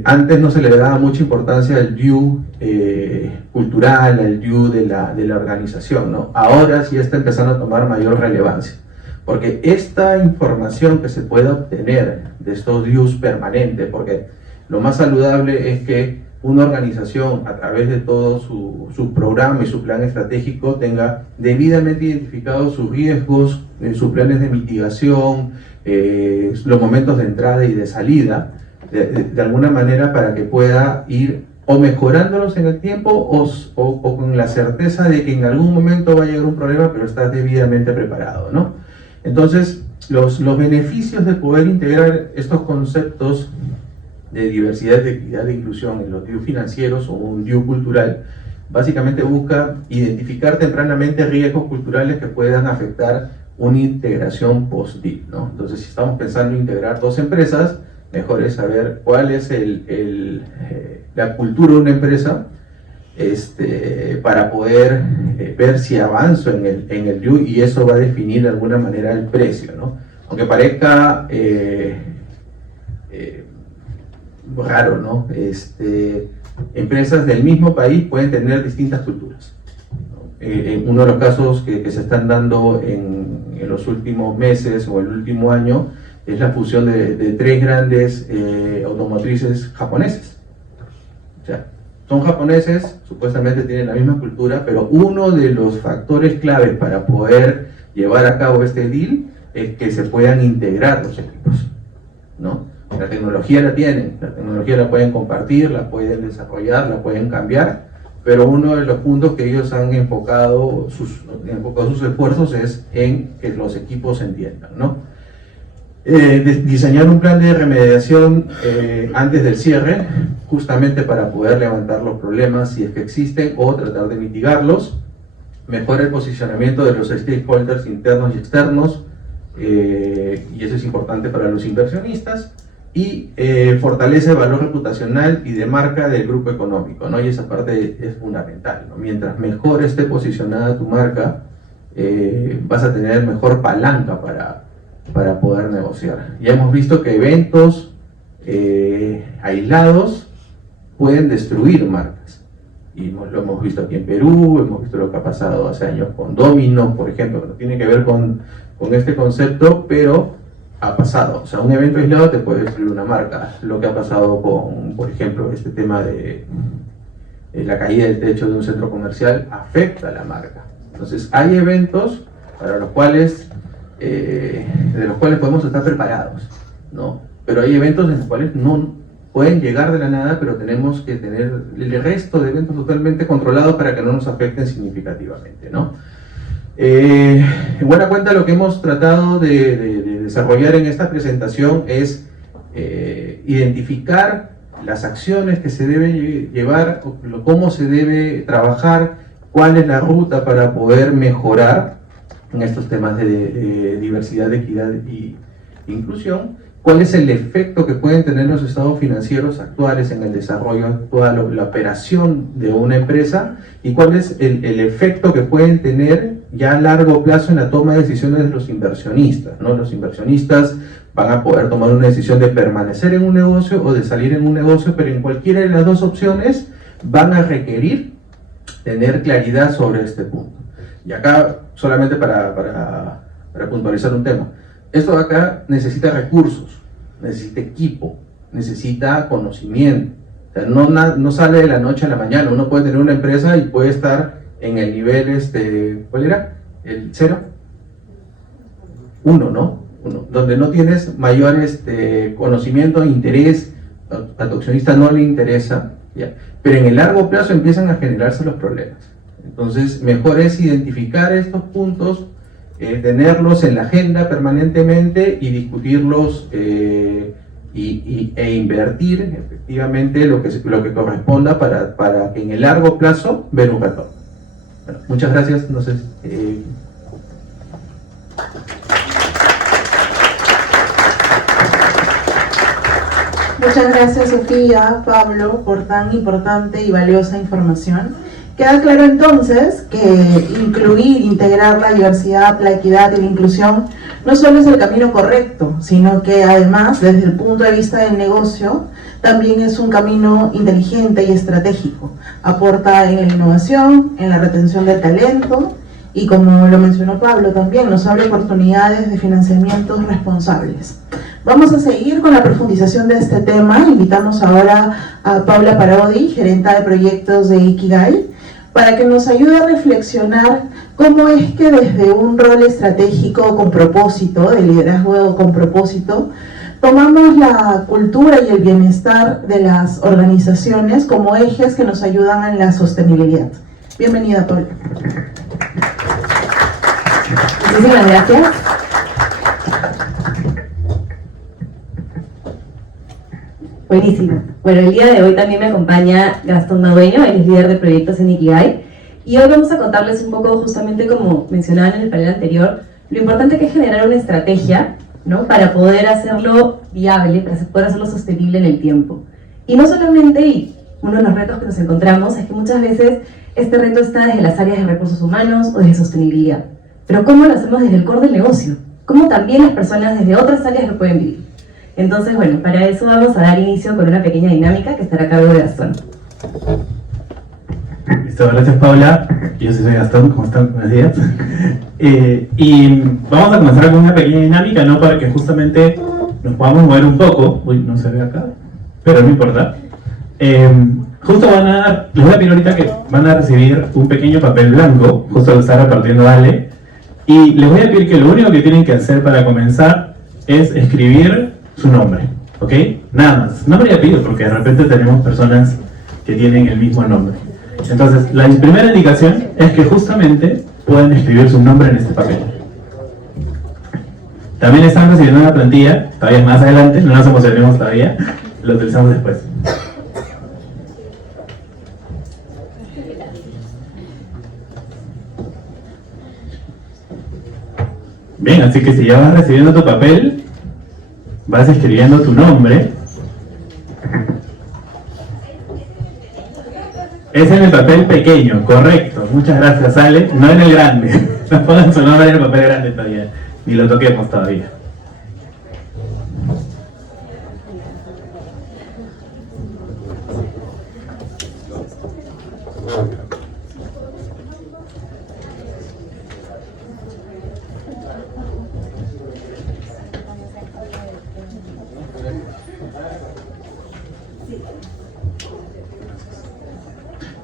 antes no se le daba mucha importancia al due cultural, al due de la organización, ¿no? Ahora sí está empezando a tomar mayor relevancia, porque esta información que se puede obtener de estos dues permanentes, porque lo más saludable es que una organización a través de todo su programa y su plan estratégico tenga debidamente identificados sus riesgos, sus planes de mitigación, los momentos de entrada y de salida, de alguna manera para que pueda ir o mejorándolos en el tiempo o con la certeza de que en algún momento va a llegar un problema, pero estás debidamente preparado, ¿no? Entonces, los beneficios de poder integrar estos conceptos de diversidad, de equidad e inclusión en los due financieros o un due cultural, básicamente busca identificar tempranamente riesgos culturales que puedan afectar una integración post-deal, ¿no? Entonces, si estamos pensando en integrar 2 empresas, Mejor es saber cuál es la cultura de una empresa, para poder ver si avanzo en el RIU, y eso va a definir de alguna manera el precio, ¿no? Aunque parezca raro, ¿no? Empresas del mismo país pueden tener distintas culturas, ¿no? Uno de los casos que se están dando en los últimos meses o el último año es la fusión de 3 grandes automotrices japoneses. O sea, son japoneses, supuestamente tienen la misma cultura, pero uno de los factores claves para poder llevar a cabo este deal es que se puedan integrar los equipos, ¿no? La tecnología la tienen, la tecnología la pueden compartir, la pueden desarrollar, la pueden cambiar, pero uno de los puntos que ellos han enfocado sus esfuerzos es en que los equipos se entiendan, ¿no? Diseñar un plan de remediación antes del cierre, justamente para poder levantar los problemas si es que existen o tratar de mitigarlos. Mejora el posicionamiento de los stakeholders internos y externos, y eso es importante para los inversionistas. Y fortalece el valor reputacional y de marca del grupo económico, ¿no? Y esa parte es fundamental, ¿no? Mientras mejor esté posicionada tu marca, vas a tener mejor palanca para poder negociar. Ya hemos visto que eventos aislados pueden destruir marcas, y lo hemos visto aquí en Perú, hemos visto lo que ha pasado hace años con Domino, por ejemplo. No tiene que ver con este concepto, pero ha pasado. O sea, un evento aislado te puede destruir una marca. Lo que ha pasado con, por ejemplo, este tema de la caída del techo de un centro comercial afecta a la marca. Entonces, hay eventos para los cuales de los cuales podemos estar preparados, ¿no? Pero hay eventos en los cuales no pueden llegar de la nada, pero tenemos que tener el resto de eventos totalmente controlados para que no nos afecten significativamente, ¿no? En buena cuenta, lo que hemos tratado de desarrollar en esta presentación es identificar las acciones que se deben llevar, cómo se debe trabajar, cuál es la ruta para poder mejorar en estos temas de diversidad, equidad y inclusión, cuál es el efecto que pueden tener los estados financieros actuales en el desarrollo actual, la operación de una empresa, y cuál es el efecto que pueden tener ya a largo plazo en la toma de decisiones de los inversionistas, ¿no? Los inversionistas van a poder tomar una decisión de permanecer en un negocio o de salir en un negocio, pero en cualquiera de las dos opciones van a requerir tener claridad sobre este punto. Y acá, solamente para puntualizar un tema, esto de acá necesita recursos, necesita equipo, necesita conocimiento. O sea, no sale de la noche a la mañana. Uno puede tener una empresa y puede estar en el nivel, ¿cuál era? ¿El 0? 1, ¿no? 1, donde no tienes mayor conocimiento, interés, a tu accionista no le interesa, ¿ya? Pero en el largo plazo empiezan a generarse los problemas. Entonces, mejor es identificar estos puntos, tenerlos en la agenda permanentemente y discutirlos e invertir efectivamente lo que corresponda para que en el largo plazo ver un retorno. Bueno, muchas gracias. No sé, Muchas gracias, Sofía, Pablo, por tan importante y valiosa información. Queda claro entonces que incluir, integrar la diversidad, la equidad y la inclusión no solo es el camino correcto, sino que además, desde el punto de vista del negocio, también es un camino inteligente y estratégico. Aporta en la innovación, en la retención del talento y, como lo mencionó Pablo también, nos abre oportunidades de financiamientos responsables. Vamos a seguir con la profundización de este tema. Invitamos ahora a Paula Parodi, gerenta de proyectos de Ikigai, para que nos ayude a reflexionar cómo es que desde un rol estratégico con propósito, de liderazgo con propósito, tomamos la cultura y el bienestar de las organizaciones como ejes que nos ayudan en la sostenibilidad. Bienvenida, Paula. Muchísimas gracias. Buenísimo. Bueno, el día de hoy también me acompaña Gastón Madueño, él es líder de proyectos en Ikigai, y hoy vamos a contarles un poco, justamente como mencionaban en el panel anterior, lo importante que es generar una estrategia ¿no? Para poder hacerlo viable, para poder hacerlo sostenible en el tiempo. Y no solamente, y uno de los retos que nos encontramos es que muchas veces este reto está desde las áreas de recursos humanos o desde sostenibilidad. Pero ¿cómo lo hacemos desde el core del negocio? ¿Cómo también las personas desde otras áreas lo pueden vivir? Entonces, bueno, para eso vamos a dar inicio con una pequeña dinámica que estará a cargo de Gastón. Listo, gracias Paula. Yo soy Gastón, ¿cómo están? Buenos días. Y vamos a comenzar con una pequeña dinámica, ¿no? Para que justamente nos podamos mover un poco. Uy, no se ve acá, pero no importa. Justo les voy a pedir ahorita que van a recibir un pequeño papel blanco, justo lo está repartiendo Ale, y les voy a pedir que lo único que tienen que hacer para comenzar es escribir su nombre, ¿ok? Nada más, nombre y apellido, porque de repente tenemos personas que tienen el mismo nombre. Entonces, la primera indicación es que justamente pueden escribir su nombre en este papel. También están recibiendo una plantilla, todavía más adelante, no nos emocionemos todavía, lo utilizamos después. Bien, así que si ya vas recibiendo tu papel, vas escribiendo tu nombre. Es en el papel pequeño, correcto. Muchas gracias, Ale. No en el grande. No pongan su nombre en el papel grande todavía. Ni lo toquemos todavía.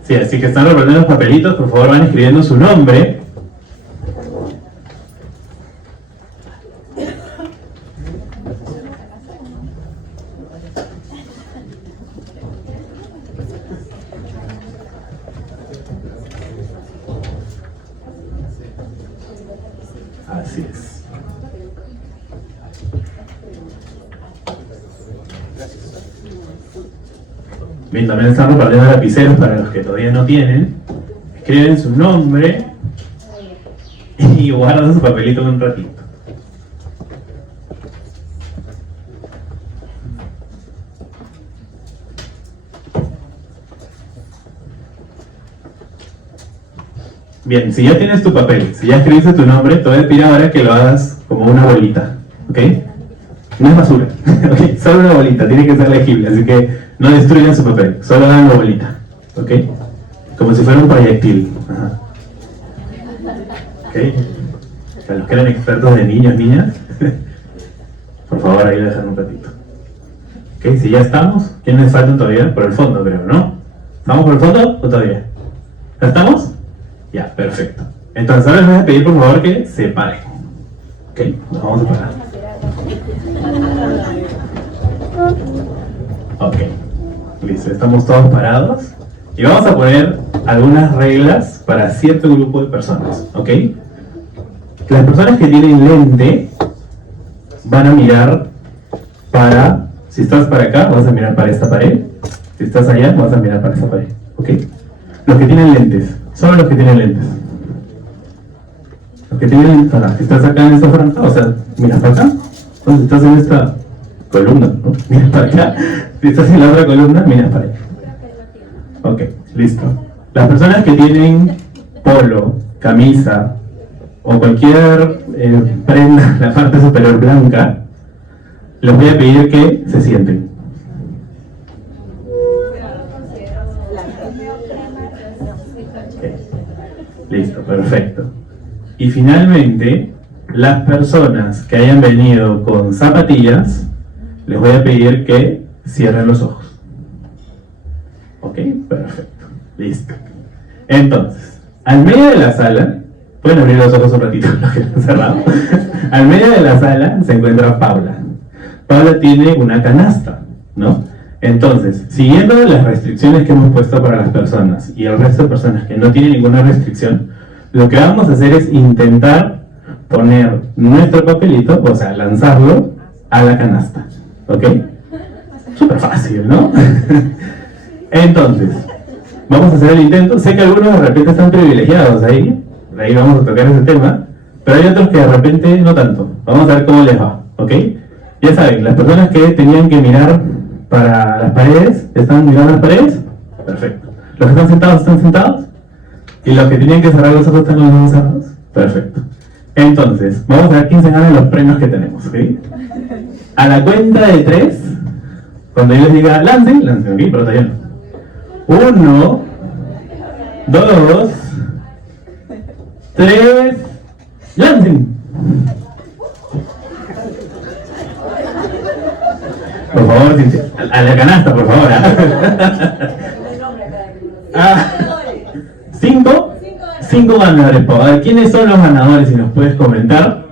Sí, así que están repartiendo los papelitos, por favor van escribiendo su nombre. Así es. Bien, también están repartiendo lapiceros para los que todavía no tienen. Escriben su nombre y guardan su papelito un ratito. Bien, si ya tienes tu papel, si ya escribiste tu nombre, te voy a pedir ahora que lo hagas como una bolita, ¿ok? No es basura, ¿ok? Solo una bolita, tiene que ser legible, así que no destruyan su papel, solo hagan la bolita, ¿ok? Como si fuera un proyectil. Ajá. ¿Ok? Para los que eran expertos de niños, niñas, por favor ahí dejan un ratito. ¿Ok? Si ya estamos, ¿quiénes faltan todavía? Por el fondo, creo, ¿no? ¿Estamos por el fondo o todavía? ¿Ya estamos? Ya, perfecto. Entonces ahora les voy a pedir por favor que se paren. Ok, nos vamos a parar. Ok, listo, estamos todos parados. Y vamos a poner algunas reglas para cierto grupo de personas, ¿ok? Las personas que tienen lente van a mirar para... Si estás para acá, vas a mirar para esta pared. Si estás allá, vas a mirar para esta pared, ¿ok? Los que tienen lentes, solo los que tienen lentes. Los que tienen lentes, si estás acá en esta franja, o sea, miras para acá. Entonces estás en esta columna, ¿no? Miras para acá. Si estás en la otra columna, miras para allá. Ok, listo. Las personas que tienen polo, camisa o cualquier prenda en la parte superior blanca, les voy a pedir que se sienten. Okay. Listo, perfecto. Y finalmente, las personas que hayan venido con zapatillas, les voy a pedir que cierren los ojos. Ok, perfecto. Listo. Entonces, al medio de la sala, pueden abrir los ojos un ratito, los que están cerrados. Al medio de la sala se encuentra Paula. Paula tiene una canasta, ¿no? Entonces, siguiendo las restricciones que hemos puesto para las personas y el resto de personas que no tienen ninguna restricción, lo que vamos a hacer es intentar poner nuestro papelito, o sea, lanzarlo a la canasta, ¿ok? Súper fácil, ¿no? Entonces, vamos a hacer el intento. Sé que algunos de repente están privilegiados ahí vamos a tocar ese tema, pero hay otros que de repente no tanto. Vamos a ver cómo les va, ¿ok? Ya saben, las personas que tenían que mirar para las paredes, ¿están mirando las paredes? Perfecto. ¿Los que están sentados? ¿Y los que tenían que cerrar los ojos están con los ojos cerrados? Perfecto. Entonces, vamos a ver quién se gana los premios que tenemos, ¿ok? A la cuenta de 3, cuando yo les diga lancen, ¿ok? Pero todavía no. 1, 2, 3, lancen. Por favor, a la canasta, por favor. Cinco ganadores, por favor. ¿Quiénes son los ganadores? Si nos puedes comentar.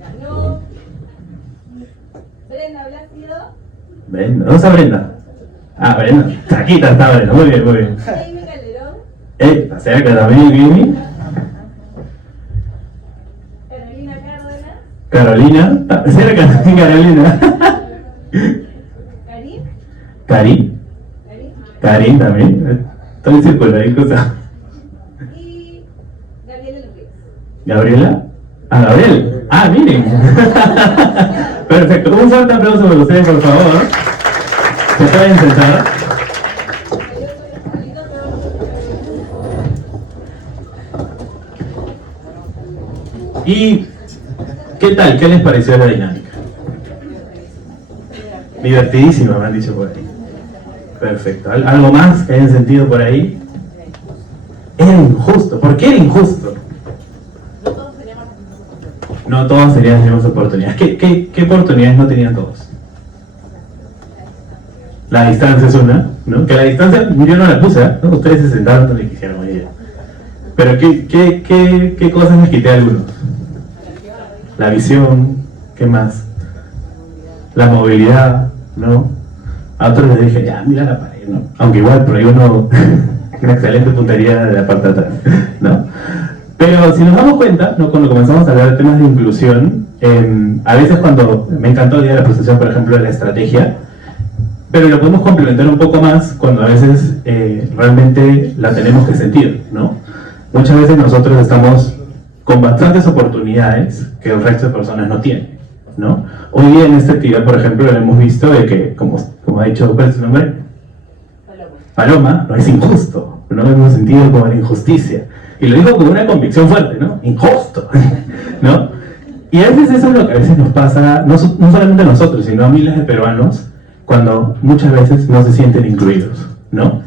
Ganó Brenda Blácido. Brenda, ¿dónde está Brenda? Brenda. Aquí está Brenda, muy bien, muy bien. Jaime Calderón. Está cerca también, Jimmy. Carolina Cárdenas. Carolina, está cerca también Carolina. Karim. Karim también. Todo el círculo, hay cosas. Y Gabriela López. ¿Gabriela? Gabriel. Miren. Perfecto. Un fuerte aplauso para ustedes, por favor. Se pueden sentar. ¿Y qué tal? ¿Qué les pareció la dinámica? Divertidísima, me han dicho por ahí. Perfecto. ¿Algo más que hayan sentido por ahí? Era injusto. ¿Por qué era injusto? No todos tenían las mismas oportunidades. ¿Qué oportunidades no tenían todos? La distancia es una, ¿no? Que la distancia yo no la puse, ¿no? Ustedes se sentaron donde quisieron, muy bien. Pero ¿qué cosas les quité a algunos? La visión, ¿qué más? La movilidad, ¿no? A otros les dije, ya, mira la pared, ¿no? Aunque igual, pero uno, una excelente puntería de la parte de atrás, ¿no? Pero si nos damos cuenta, ¿no? Cuando comenzamos a hablar de temas de inclusión, a veces cuando, me encantó el día de la presentación, por ejemplo, de la estrategia, pero lo podemos complementar un poco más cuando a veces realmente la tenemos que sentir, ¿no? Muchas veces nosotros estamos con bastantes oportunidades que el resto de personas no tienen, ¿no? Hoy día en esta actividad, por ejemplo, lo hemos visto de que, como ha dicho, ¿cuál es su nombre? Paloma, no es injusto, no hemos sentido como la injusticia. Y lo dijo con una convicción fuerte, ¿no? Injusto, ¿no? Y a veces eso es lo que a veces nos pasa, no solamente a nosotros, sino a miles de peruanos, cuando muchas veces no se sienten incluidos, ¿no?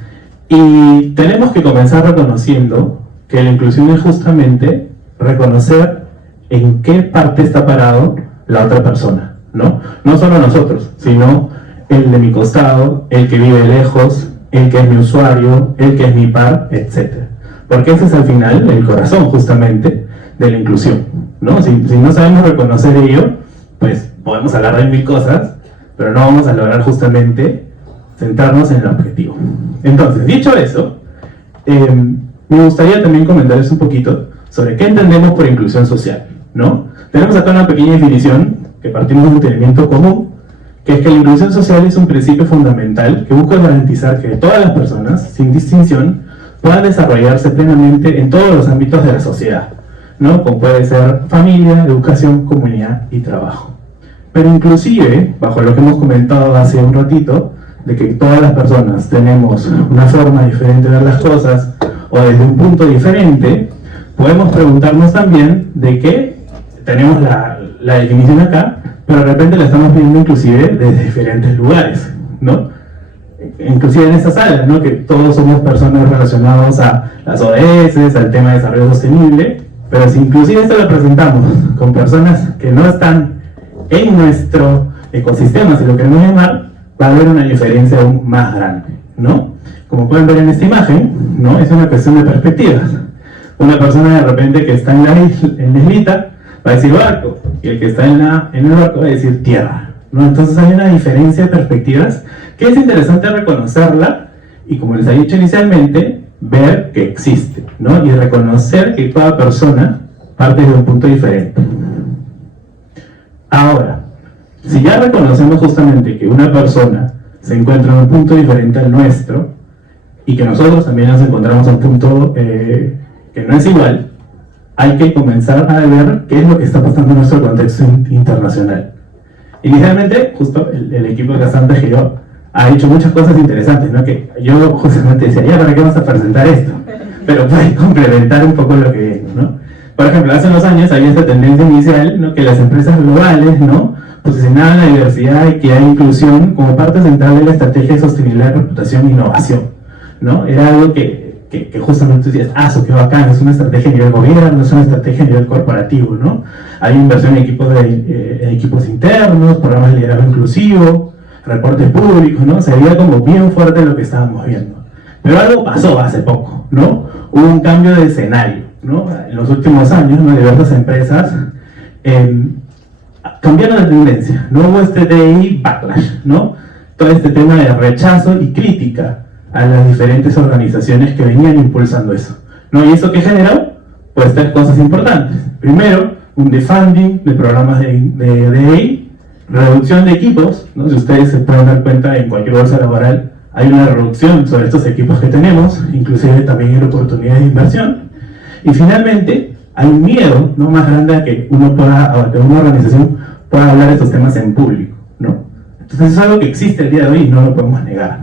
Y tenemos que comenzar reconociendo que la inclusión es justamente reconocer en qué parte está parado la otra persona, ¿no? No solo nosotros, sino el de mi costado, el que vive lejos, el que es mi usuario, el que es mi par, etc. Porque ese es al final el corazón justamente de la inclusión, ¿no? Si no sabemos reconocer ello, pues podemos hablar de mil cosas, pero no vamos a lograr justamente centrarnos en el objetivo. Entonces, dicho eso, me gustaría también comentarles un poquito sobre qué entendemos por inclusión social, ¿no? Tenemos acá una pequeña definición que partimos de un entendimiento común, que es que la inclusión social es un principio fundamental que busca garantizar que todas las personas, sin distinción, puedan desarrollarse plenamente en todos los ámbitos de la sociedad, ¿no? Como puede ser familia, educación, comunidad y trabajo. Pero inclusive, bajo lo que hemos comentado hace un ratito, de que todas las personas tenemos una forma diferente de ver las cosas o desde un punto diferente, podemos preguntarnos también de que tenemos la definición acá, pero de repente la estamos viendo inclusive desde diferentes lugares, ¿no? Inclusive en esta sala, ¿no? Que todos somos personas relacionadas a las ODS, al tema de desarrollo sostenible, pero si inclusive esto lo presentamos con personas que no están en nuestro ecosistema, si lo queremos llamar, va a haber una diferencia aún más grande, ¿no? Como pueden ver en esta imagen, ¿no? Es una cuestión de perspectivas. Una persona de repente que está en la islita va a decir barco, y el que está en el barco va a decir tierra, ¿no? Entonces hay una diferencia de perspectivas que es interesante reconocerla y, como les he dicho inicialmente, ver que existe, ¿no? Y reconocer que cada persona parte de un punto diferente. Ahora, si ya reconocemos justamente que una persona se encuentra en un punto diferente al nuestro y que nosotros también nos encontramos en un punto que no es igual, hay que comenzar a ver qué es lo que está pasando en nuestro contexto internacional. Inicialmente, justo el equipo de Casantes que yo ha hecho muchas cosas interesantes, ¿no? Que yo justamente decía, ya, ¿para qué vamos a presentar esto? Pero puede complementar un poco lo que viene, ¿no? Por ejemplo, hace unos años había esta tendencia inicial, ¿no? Que las empresas globales, ¿no? Posicionaban la diversidad, equidad e inclusión como parte central de la estrategia de sostenibilidad, reputación e innovación, ¿no? Era algo que justamente decías, qué bacán, es una estrategia a nivel gobierno, es una estrategia a nivel corporativo, ¿no? Hay inversión en equipos internos, programas de liderazgo inclusivo, reportes públicos, ¿no? Se veía como bien fuerte lo que estábamos viendo. Pero algo pasó hace poco, ¿no? Hubo un cambio de escenario, ¿no? En los últimos años, ¿no? Diversas empresas cambiaron la tendencia, ¿no? Hubo este DEI backlash, ¿no? Todo este tema de rechazo y crítica a las diferentes organizaciones que venían impulsando eso, ¿no? ¿Y eso qué generó? Pues tres cosas importantes. Primero, un defunding de programas de DEI, reducción de equipos, ¿no? Si ustedes se pueden dar cuenta, en cualquier bolsa laboral hay una reducción sobre estos equipos que tenemos, inclusive también hay oportunidades de inversión. Y finalmente, hay un miedo, ¿no? Más grande a que una organización pueda hablar de estos temas en público, ¿no? Entonces es algo que existe el día de hoy y no lo podemos negar.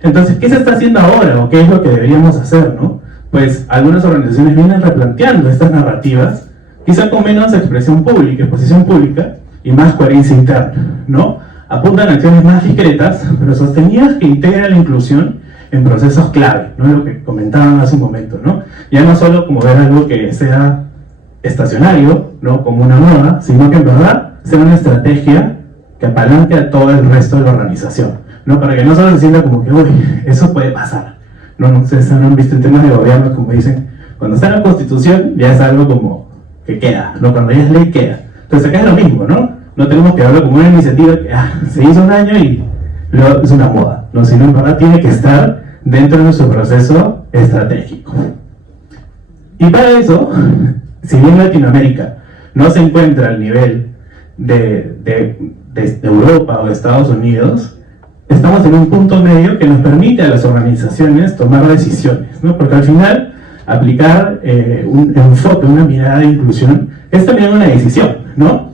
Entonces, ¿qué se está haciendo ahora o qué es lo que deberíamos hacer, ¿no? Pues algunas organizaciones vienen replanteando estas narrativas, quizá con menos expresión pública, exposición pública y más coherencia interna, ¿no? Apuntan a acciones más discretas, pero sostenidas que integran la inclusión en procesos clave, ¿no? Lo que comentaban hace un momento, ¿no? Ya no solo como ver algo que sea estacionario, ¿no? Como una moda, sino que en verdad sea una estrategia que apalanque a todo el resto de la organización, ¿no? Para que no solo se sienta como que, uy, eso puede pasar, ¿no? No sé si han visto en temas de gobierno, como dicen, cuando está en la Constitución ya es algo como que queda, ¿no? Cuando ya es ley queda. Entonces acá es lo mismo, ¿no? No tenemos que verlo como una iniciativa que se hizo un año y luego es una moda, ¿no? Sino en verdad tiene que estar dentro de nuestro proceso estratégico. Y para eso, si bien Latinoamérica no se encuentra al nivel de Europa o de Estados Unidos, estamos en un punto medio que nos permite a las organizaciones tomar decisiones, ¿no? Porque al final, aplicar un enfoque, una mirada de inclusión, es también una decisión, ¿no?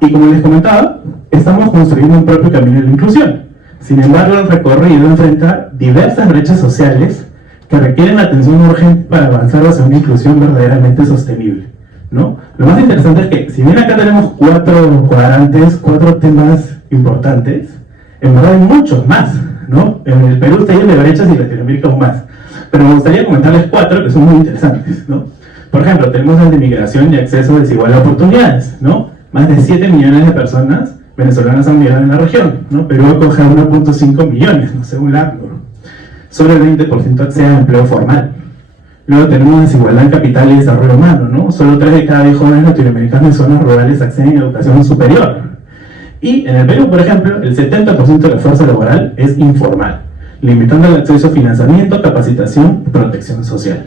Y como les comentaba, estamos construyendo un propio camino de la inclusión. Sin embargo, el recorrido enfrenta diversas brechas sociales que requieren atención urgente para avanzar hacia una inclusión verdaderamente sostenible, ¿no? Lo más interesante es que, si bien acá tenemos 4 cuadrantes, 4 temas importantes, en verdad hay muchos más, ¿no? En el Perú está lleno de brechas y Latinoamérica aún más. Pero me gustaría comentarles 4 que son muy interesantes, ¿no? Por ejemplo, tenemos el de migración y acceso desigual a oportunidades, ¿no? Más de 7 millones de personas venezolanas han migrado en la región, ¿no? Perú acoge a 1.5 millones, ¿no? Según la ACNUR. Solo el 20% accede a empleo formal. Luego tenemos desigualdad en capital y desarrollo humano, ¿no? Solo 3 de cada 10 jóvenes latinoamericanos en zonas rurales acceden a educación superior. Y en el Perú, por ejemplo, el 70% de la fuerza laboral es informal, limitando el acceso a financiamiento, capacitación y protección social.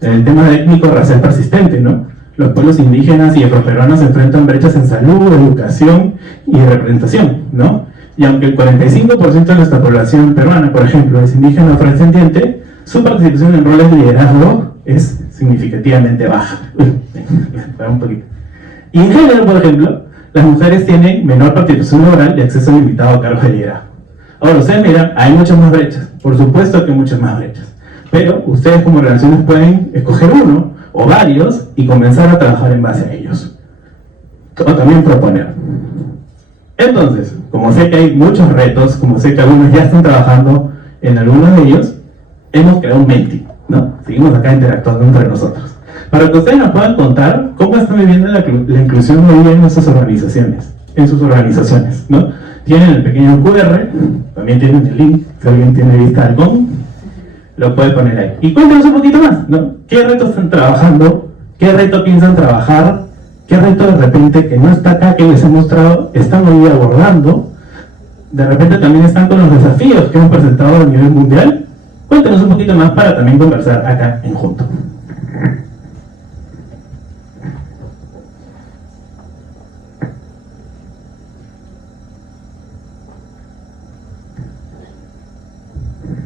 El tema étnico-racial persistente, ¿no? Los pueblos indígenas y afroperuanos se enfrentan brechas en salud, educación y representación, ¿no? Y aunque el 45% de nuestra población peruana, por ejemplo, es indígena o afrodescendiente, su participación en roles de liderazgo es significativamente baja. Un poquito. Y en género, por ejemplo, las mujeres tienen menor participación laboral y acceso limitado a cargos de liderazgo. Ahora, ustedes miran, hay muchas más brechas. Por supuesto que hay muchas más brechas. Pero ustedes como organizaciones pueden escoger uno o varios y comenzar a trabajar en base a ellos. O también proponer. Entonces, como sé que hay muchos retos, como sé que algunos ya están trabajando en algunos de ellos, hemos creado un Menti, ¿no? Seguimos acá interactuando entre nosotros. Para que ustedes nos puedan contar cómo están viviendo la inclusión hoy en nuestras organizaciones, en sus organizaciones, ¿no? Tienen el pequeño QR, también tienen el link, si alguien tiene vista al GOM, lo puede poner ahí. Y cuéntanos un poquito más, ¿no? ¿Qué retos están trabajando? ¿Qué reto piensan trabajar? ¿Qué reto de repente que no está acá, que les he mostrado, están hoy abordando? De repente también están con los desafíos que hemos presentado a nivel mundial. Cuéntanos un poquito más para también conversar acá en Junto.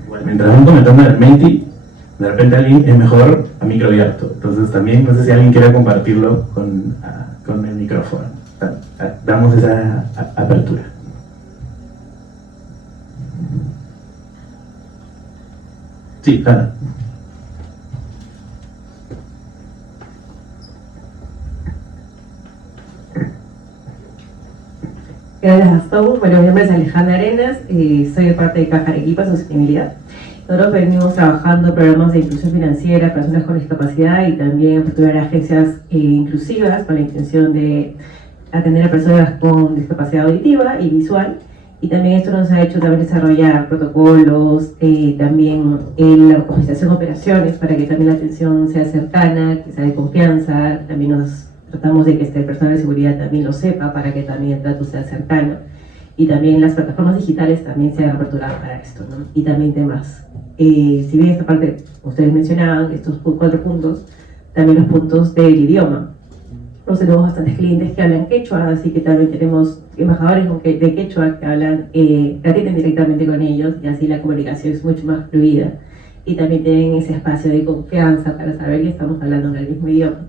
Bueno, mientras van comentando el Menti, De repente alguien es mejor a micro abierto. Entonces también, no sé si alguien quiere compartirlo con el micrófono. Damos esa apertura. Sí, Ana. Gracias, Gastón. Bueno, mi nombre es Alejandra Arenas, soy de parte de Caja Arequipa Sostenibilidad. Nosotros venimos trabajando programas de inclusión financiera, personas con discapacidad y también apertura agencias inclusivas con la intención de atender a personas con discapacidad auditiva y visual. Y también esto nos ha hecho también desarrollar protocolos, también la organización de operaciones para que también la atención sea cercana, que sea de confianza. También nos tratamos de que este personal de seguridad también lo sepa para que también el trato sea cercano. Y también las plataformas digitales también sean aperturadas para esto, ¿no? Y también temas. Si bien esta parte, ustedes mencionaban estos 4 puntos, también los puntos del idioma. Nosotros tenemos bastantes clientes que hablan quechua, así que también tenemos embajadores de quechua que hablan, que atienden directamente con ellos, y así la comunicación es mucho más fluida. Y también tienen ese espacio de confianza para saber que estamos hablando en el mismo idioma.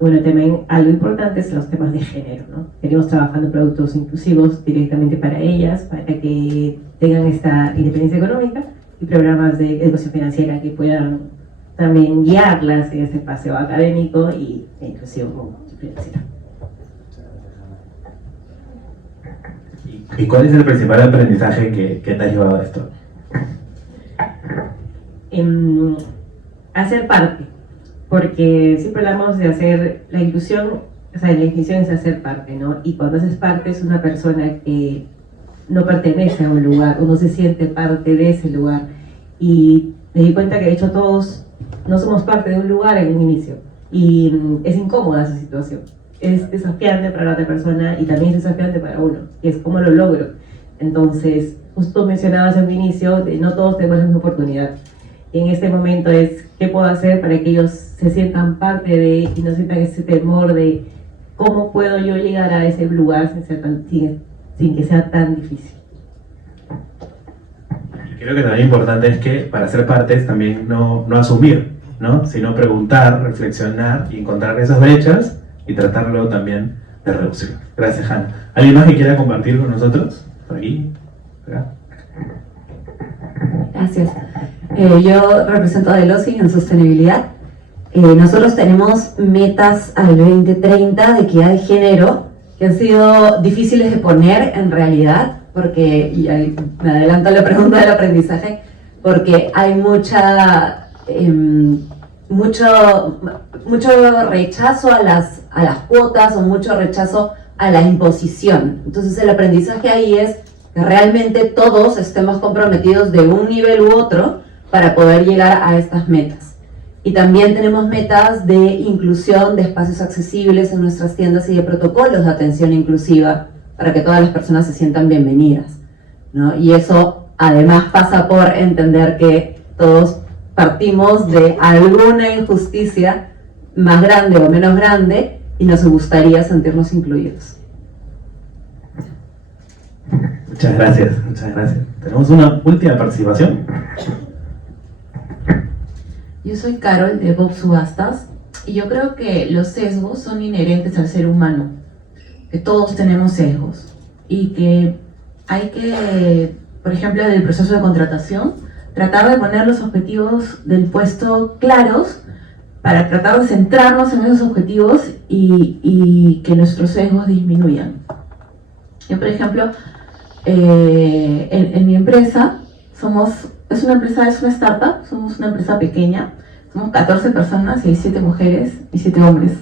Bueno, también algo importante son los temas de género, ¿no? Venimos trabajando productos inclusivos directamente para ellas, para que tengan esta independencia económica, y programas de educación financiera que puedan también guiarlas en ese paseo académico e inclusivo financiero. ¿Y cuál es el principal aprendizaje que te ha llevado a esto? Hacer parte, porque siempre hablamos de hacer la inclusión, o sea, la inclusión es hacer parte, ¿no? Y cuando haces parte es una persona que no pertenece a un lugar o no se siente parte de ese lugar. Y me di cuenta que de hecho todos no somos parte de un lugar en un inicio. Y es incómoda esa situación. Es desafiante para la otra persona y también es desafiante para uno. Y es cómo lo logro. Entonces, justo mencionabas en un inicio de no todos tenemos la misma oportunidad. Y en este momento es qué puedo hacer para que ellos se sientan parte de y no sientan ese temor de cómo puedo yo llegar a ese lugar sin que sea tan difícil. Creo que también importante es que para ser partes también no asumir, ¿no? Sino preguntar, reflexionar y encontrar esas brechas y tratarlo también de reducir. Gracias, Hanna. ¿Alguien más que quiera compartir con nosotros? Por aquí, acá. Gracias. Yo represento a Delosi en sostenibilidad. Nosotros tenemos metas al 2030 de equidad de género que han sido difíciles de poner en realidad, porque, y ahí me adelanto a la pregunta del aprendizaje, porque hay mucho rechazo a las cuotas o mucho rechazo a la imposición. Entonces el aprendizaje ahí es que realmente todos estemos comprometidos de un nivel u otro para poder llegar a estas metas. Y también tenemos metas de inclusión de espacios accesibles en nuestras tiendas y de protocolos de atención inclusiva para que todas las personas se sientan bienvenidas, ¿no? Y eso además pasa por entender que todos partimos de alguna injusticia más grande o menos grande y nos gustaría sentirnos incluidos. Muchas gracias, muchas gracias. Tenemos una última participación. Yo soy Carol de Bob Subastas y yo creo que los sesgos son inherentes al ser humano, que todos tenemos sesgos y que hay que, por ejemplo, en el proceso de contratación, tratar de poner los objetivos del puesto claros para tratar de centrarnos en esos objetivos y que nuestros sesgos disminuyan. Yo, por ejemplo, en mi empresa es una startup, somos una empresa pequeña, somos 14 personas y hay 7 mujeres y 7 hombres.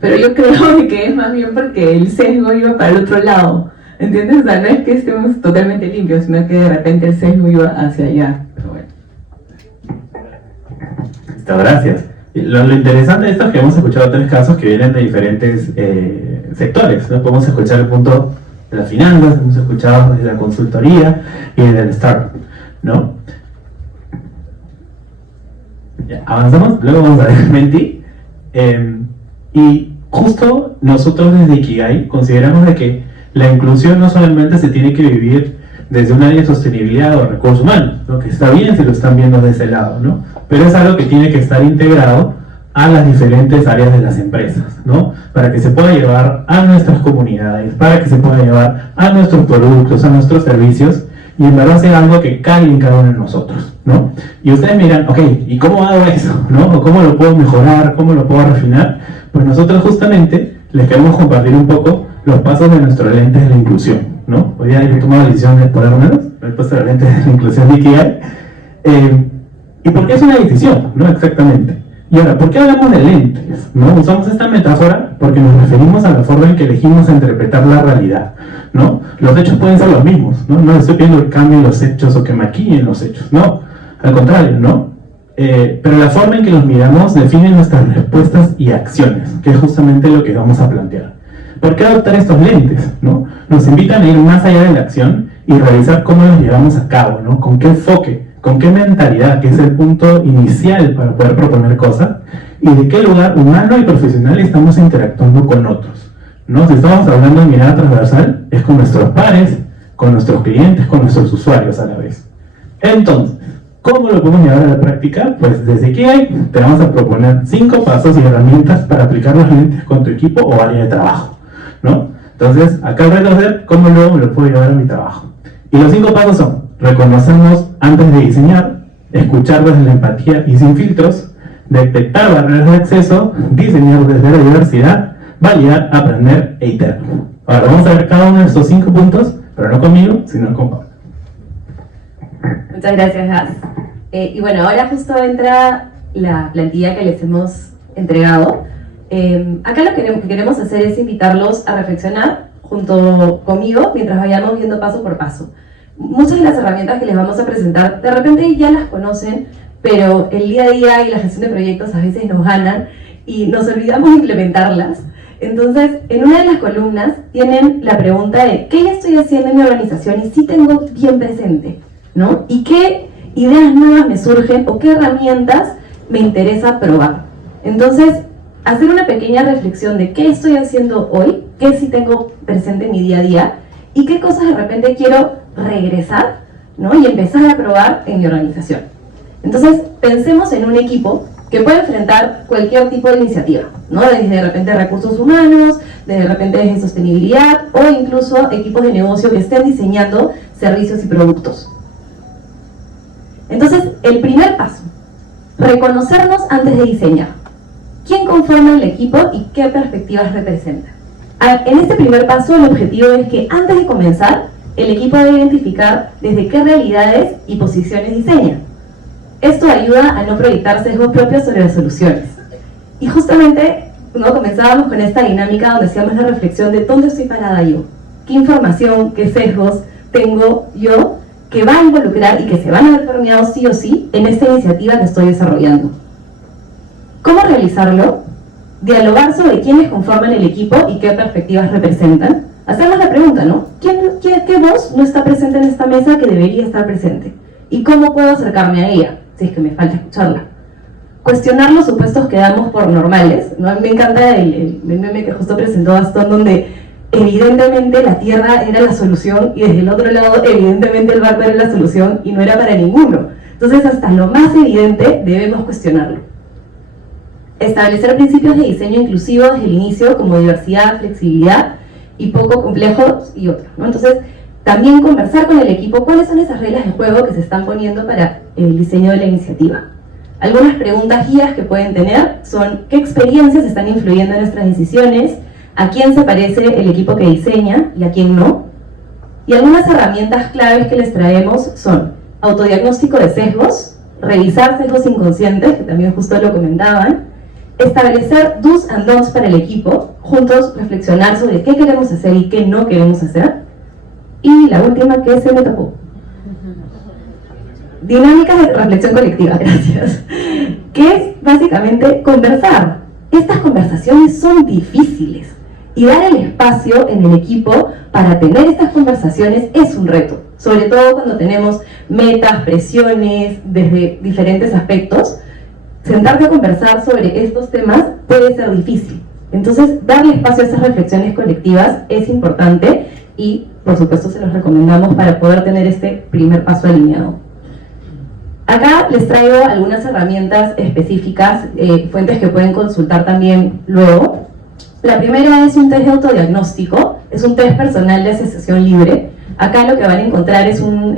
Pero yo creo que es más bien porque el sesgo iba para el otro lado, ¿entiendes? O sea, no es que estemos totalmente limpios, sino que de repente el sesgo iba hacia allá. Pero bueno. Listo, gracias. Lo interesante de esto es que hemos escuchado 3 casos que vienen de diferentes sectores, ¿no? Podemos escuchar el punto de las finanzas, hemos escuchado desde la consultoría y desde el startup, ¿no? Ya, avanzamos, luego vamos a ver Menti. Y justo nosotros desde Ikigai consideramos de que la inclusión no solamente se tiene que vivir desde un área de sostenibilidad o recursos humanos, ¿no? Que está bien si lo están viendo de ese lado, ¿no? Pero es algo que tiene que estar integrado a las diferentes áreas de las empresas, ¿no? Para que se pueda llevar a nuestras comunidades, para que se pueda llevar a nuestros productos, a nuestros servicios, y en verdad sea algo que caiga en cada uno de nosotros, ¿no? Y ustedes miran, ok, ¿y cómo hago eso? ¿No? ¿O cómo lo puedo mejorar? ¿Cómo lo puedo refinar? Pues nosotros justamente les queremos compartir un poco los pasos de nuestros lentes de la inclusión, ¿no? Hoy día he tomado la decisión de ponérmelos, me he puesto los lentes de la inclusión de Ikigai. ¿Y por qué es una decisión? ¿No? Exactamente. Y ahora, ¿por qué hablamos de lentes? ¿No? Usamos esta metáfora porque nos referimos a la forma en que elegimos interpretar la realidad, ¿no? Los hechos pueden ser los mismos, ¿no? No estoy pidiendo que cambien los hechos o que maquillen los hechos, no, al contrario, ¿no? Pero la forma en que los miramos define nuestras respuestas y acciones, que es justamente lo que vamos a plantear. ¿Por qué adoptar estos lentes? ¿No? Nos invitan a ir más allá de la acción y revisar cómo los llevamos a cabo, ¿no? Con qué enfoque, con qué mentalidad, que es el punto inicial para poder proponer cosas, y de qué lugar humano y profesional estamos interactuando con otros, ¿no? Si estamos hablando de mirada transversal, es con nuestros pares, con nuestros clientes, con nuestros usuarios a la vez. Entonces, ¿cómo lo podemos llevar a la práctica? Pues desde Ikigai te vamos a proponer 5 pasos y herramientas para aplicar los lentes con tu equipo o área de trabajo, ¿no? Entonces, acá el reto es ver cómo luego me lo puedo llevar a mi trabajo. Y los 5 pasos son: reconocernos antes de diseñar, escuchar desde la empatía y sin filtros, detectar barreras de acceso, diseñar desde la diversidad, validar, aprender e iterar. Ahora vamos a ver cada uno de estos 5 puntos, pero no conmigo, sino con Pablo. Muchas gracias, Has. Y bueno, ahora justo entra la plantilla que les hemos entregado. Acá lo que queremos hacer es invitarlos a reflexionar junto conmigo mientras vayamos viendo paso por paso. Muchas de las herramientas que les vamos a presentar, de repente ya las conocen, pero el día a día y la gestión de proyectos a veces nos ganan y nos olvidamos de implementarlas. Entonces, en una de las columnas tienen la pregunta de ¿qué ya estoy haciendo en mi organización y sí tengo bien presente? ¿No? ¿Y qué ideas nuevas me surgen o qué herramientas me interesa probar? Entonces, hacer una pequeña reflexión de qué estoy haciendo hoy, qué sí tengo presente en mi día a día y qué cosas de repente quiero regresar, ¿no? Y empezar a probar en mi organización. Entonces, pensemos en un equipo que puede enfrentar cualquier tipo de iniciativa, ¿no? Desde de repente recursos humanos, de repente desde sostenibilidad o incluso equipos de negocio que estén diseñando servicios y productos. Entonces, el primer paso, reconocernos antes de diseñar. ¿Quién conforma el equipo y qué perspectivas representa? En este primer paso, el objetivo es que antes de comenzar, el equipo debe identificar desde qué realidades y posiciones diseña. Esto ayuda a no proyectar sesgos propios sobre las soluciones. Y justamente, ¿no? Comenzábamos con esta dinámica donde hacíamos la reflexión de dónde estoy parada yo, qué información, qué sesgos tengo yo que va a involucrar y que se van a ver permeados sí o sí en esta iniciativa que estoy desarrollando. ¿Cómo realizarlo? Dialogar sobre quiénes conforman el equipo y qué perspectivas representan. Hacernos la pregunta, ¿no? ¿Qué voz no está presente en esta mesa que debería estar presente? ¿Y cómo puedo acercarme a ella, si es que me falta escucharla? Cuestionar los supuestos que damos por normales, ¿no? A mí me encanta el meme que justo presentó Gastón, donde evidentemente la Tierra era la solución y desde el otro lado evidentemente el barco era la solución y no era para ninguno. Entonces hasta lo más evidente debemos cuestionarlo. Establecer principios de diseño inclusivo desde el inicio como diversidad, flexibilidad y poco complejos y otros, ¿no? Entonces también conversar con el equipo cuáles son esas reglas de juego que se están poniendo para el diseño de la iniciativa. Algunas preguntas guías que pueden tener son ¿qué experiencias están influyendo en nuestras decisiones? ¿A quién se parece el equipo que diseña y a quién no? Y algunas herramientas claves que les traemos son autodiagnóstico de sesgos, revisar sesgos inconscientes, que también justo lo comentaban, establecer do's and don'ts para el equipo, juntos reflexionar sobre qué queremos hacer y qué no queremos hacer, y la última que se me tapó. Dinámicas de reflexión colectiva, gracias. Que es básicamente conversar. Estas conversaciones son difíciles y dar el espacio en el equipo para tener estas conversaciones es un reto, sobre todo cuando tenemos metas, presiones, desde diferentes aspectos. Sentarte a conversar sobre estos temas puede ser difícil. Entonces, darle espacio a esas reflexiones colectivas es importante y por supuesto se los recomendamos para poder tener este primer paso alineado. Acá les traigo algunas herramientas específicas, fuentes que pueden consultar también luego. La primera es un test de autodiagnóstico, es un test personal de asociación libre. Acá lo que van a encontrar es un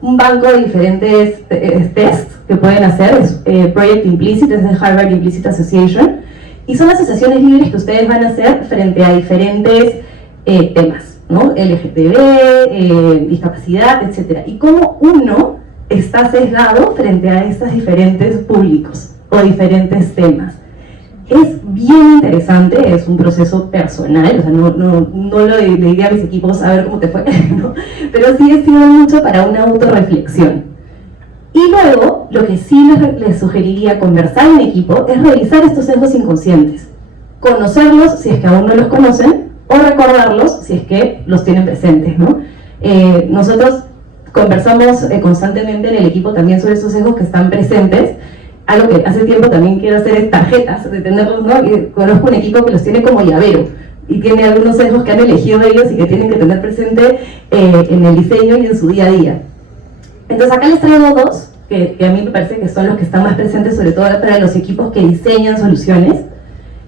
banco de diferentes tests que pueden hacer, es Project Implicit, es de Harvard Implicit Association, y son asociaciones libres que ustedes van a hacer frente a diferentes temas, ¿no? LGTB, discapacidad, etc. Y cómo uno está sesgado frente a estos diferentes públicos o diferentes temas. Es bien interesante, es un proceso personal, o sea, no le diría a mis equipos a ver cómo te fue, ¿no? Pero sí sirve mucho para una autorreflexión. Y luego, lo que sí les sugeriría conversar en equipo es revisar estos sesgos inconscientes, conocerlos si es que aún no los conocen, o recordarlos si es que los tienen presentes, ¿no? Nosotros conversamos constantemente en el equipo también sobre esos sesgos que están presentes. Algo que hace tiempo también quiero hacer es tarjetas, de tenerlos, ¿no? Y conozco un equipo que los tiene como llavero y tiene algunos sesgos que han elegido ellos y que tienen que tener presente en el diseño y en su día a día. Entonces acá les traigo dos que a mí me parece que son los que están más presentes, sobre todo para los equipos que diseñan soluciones.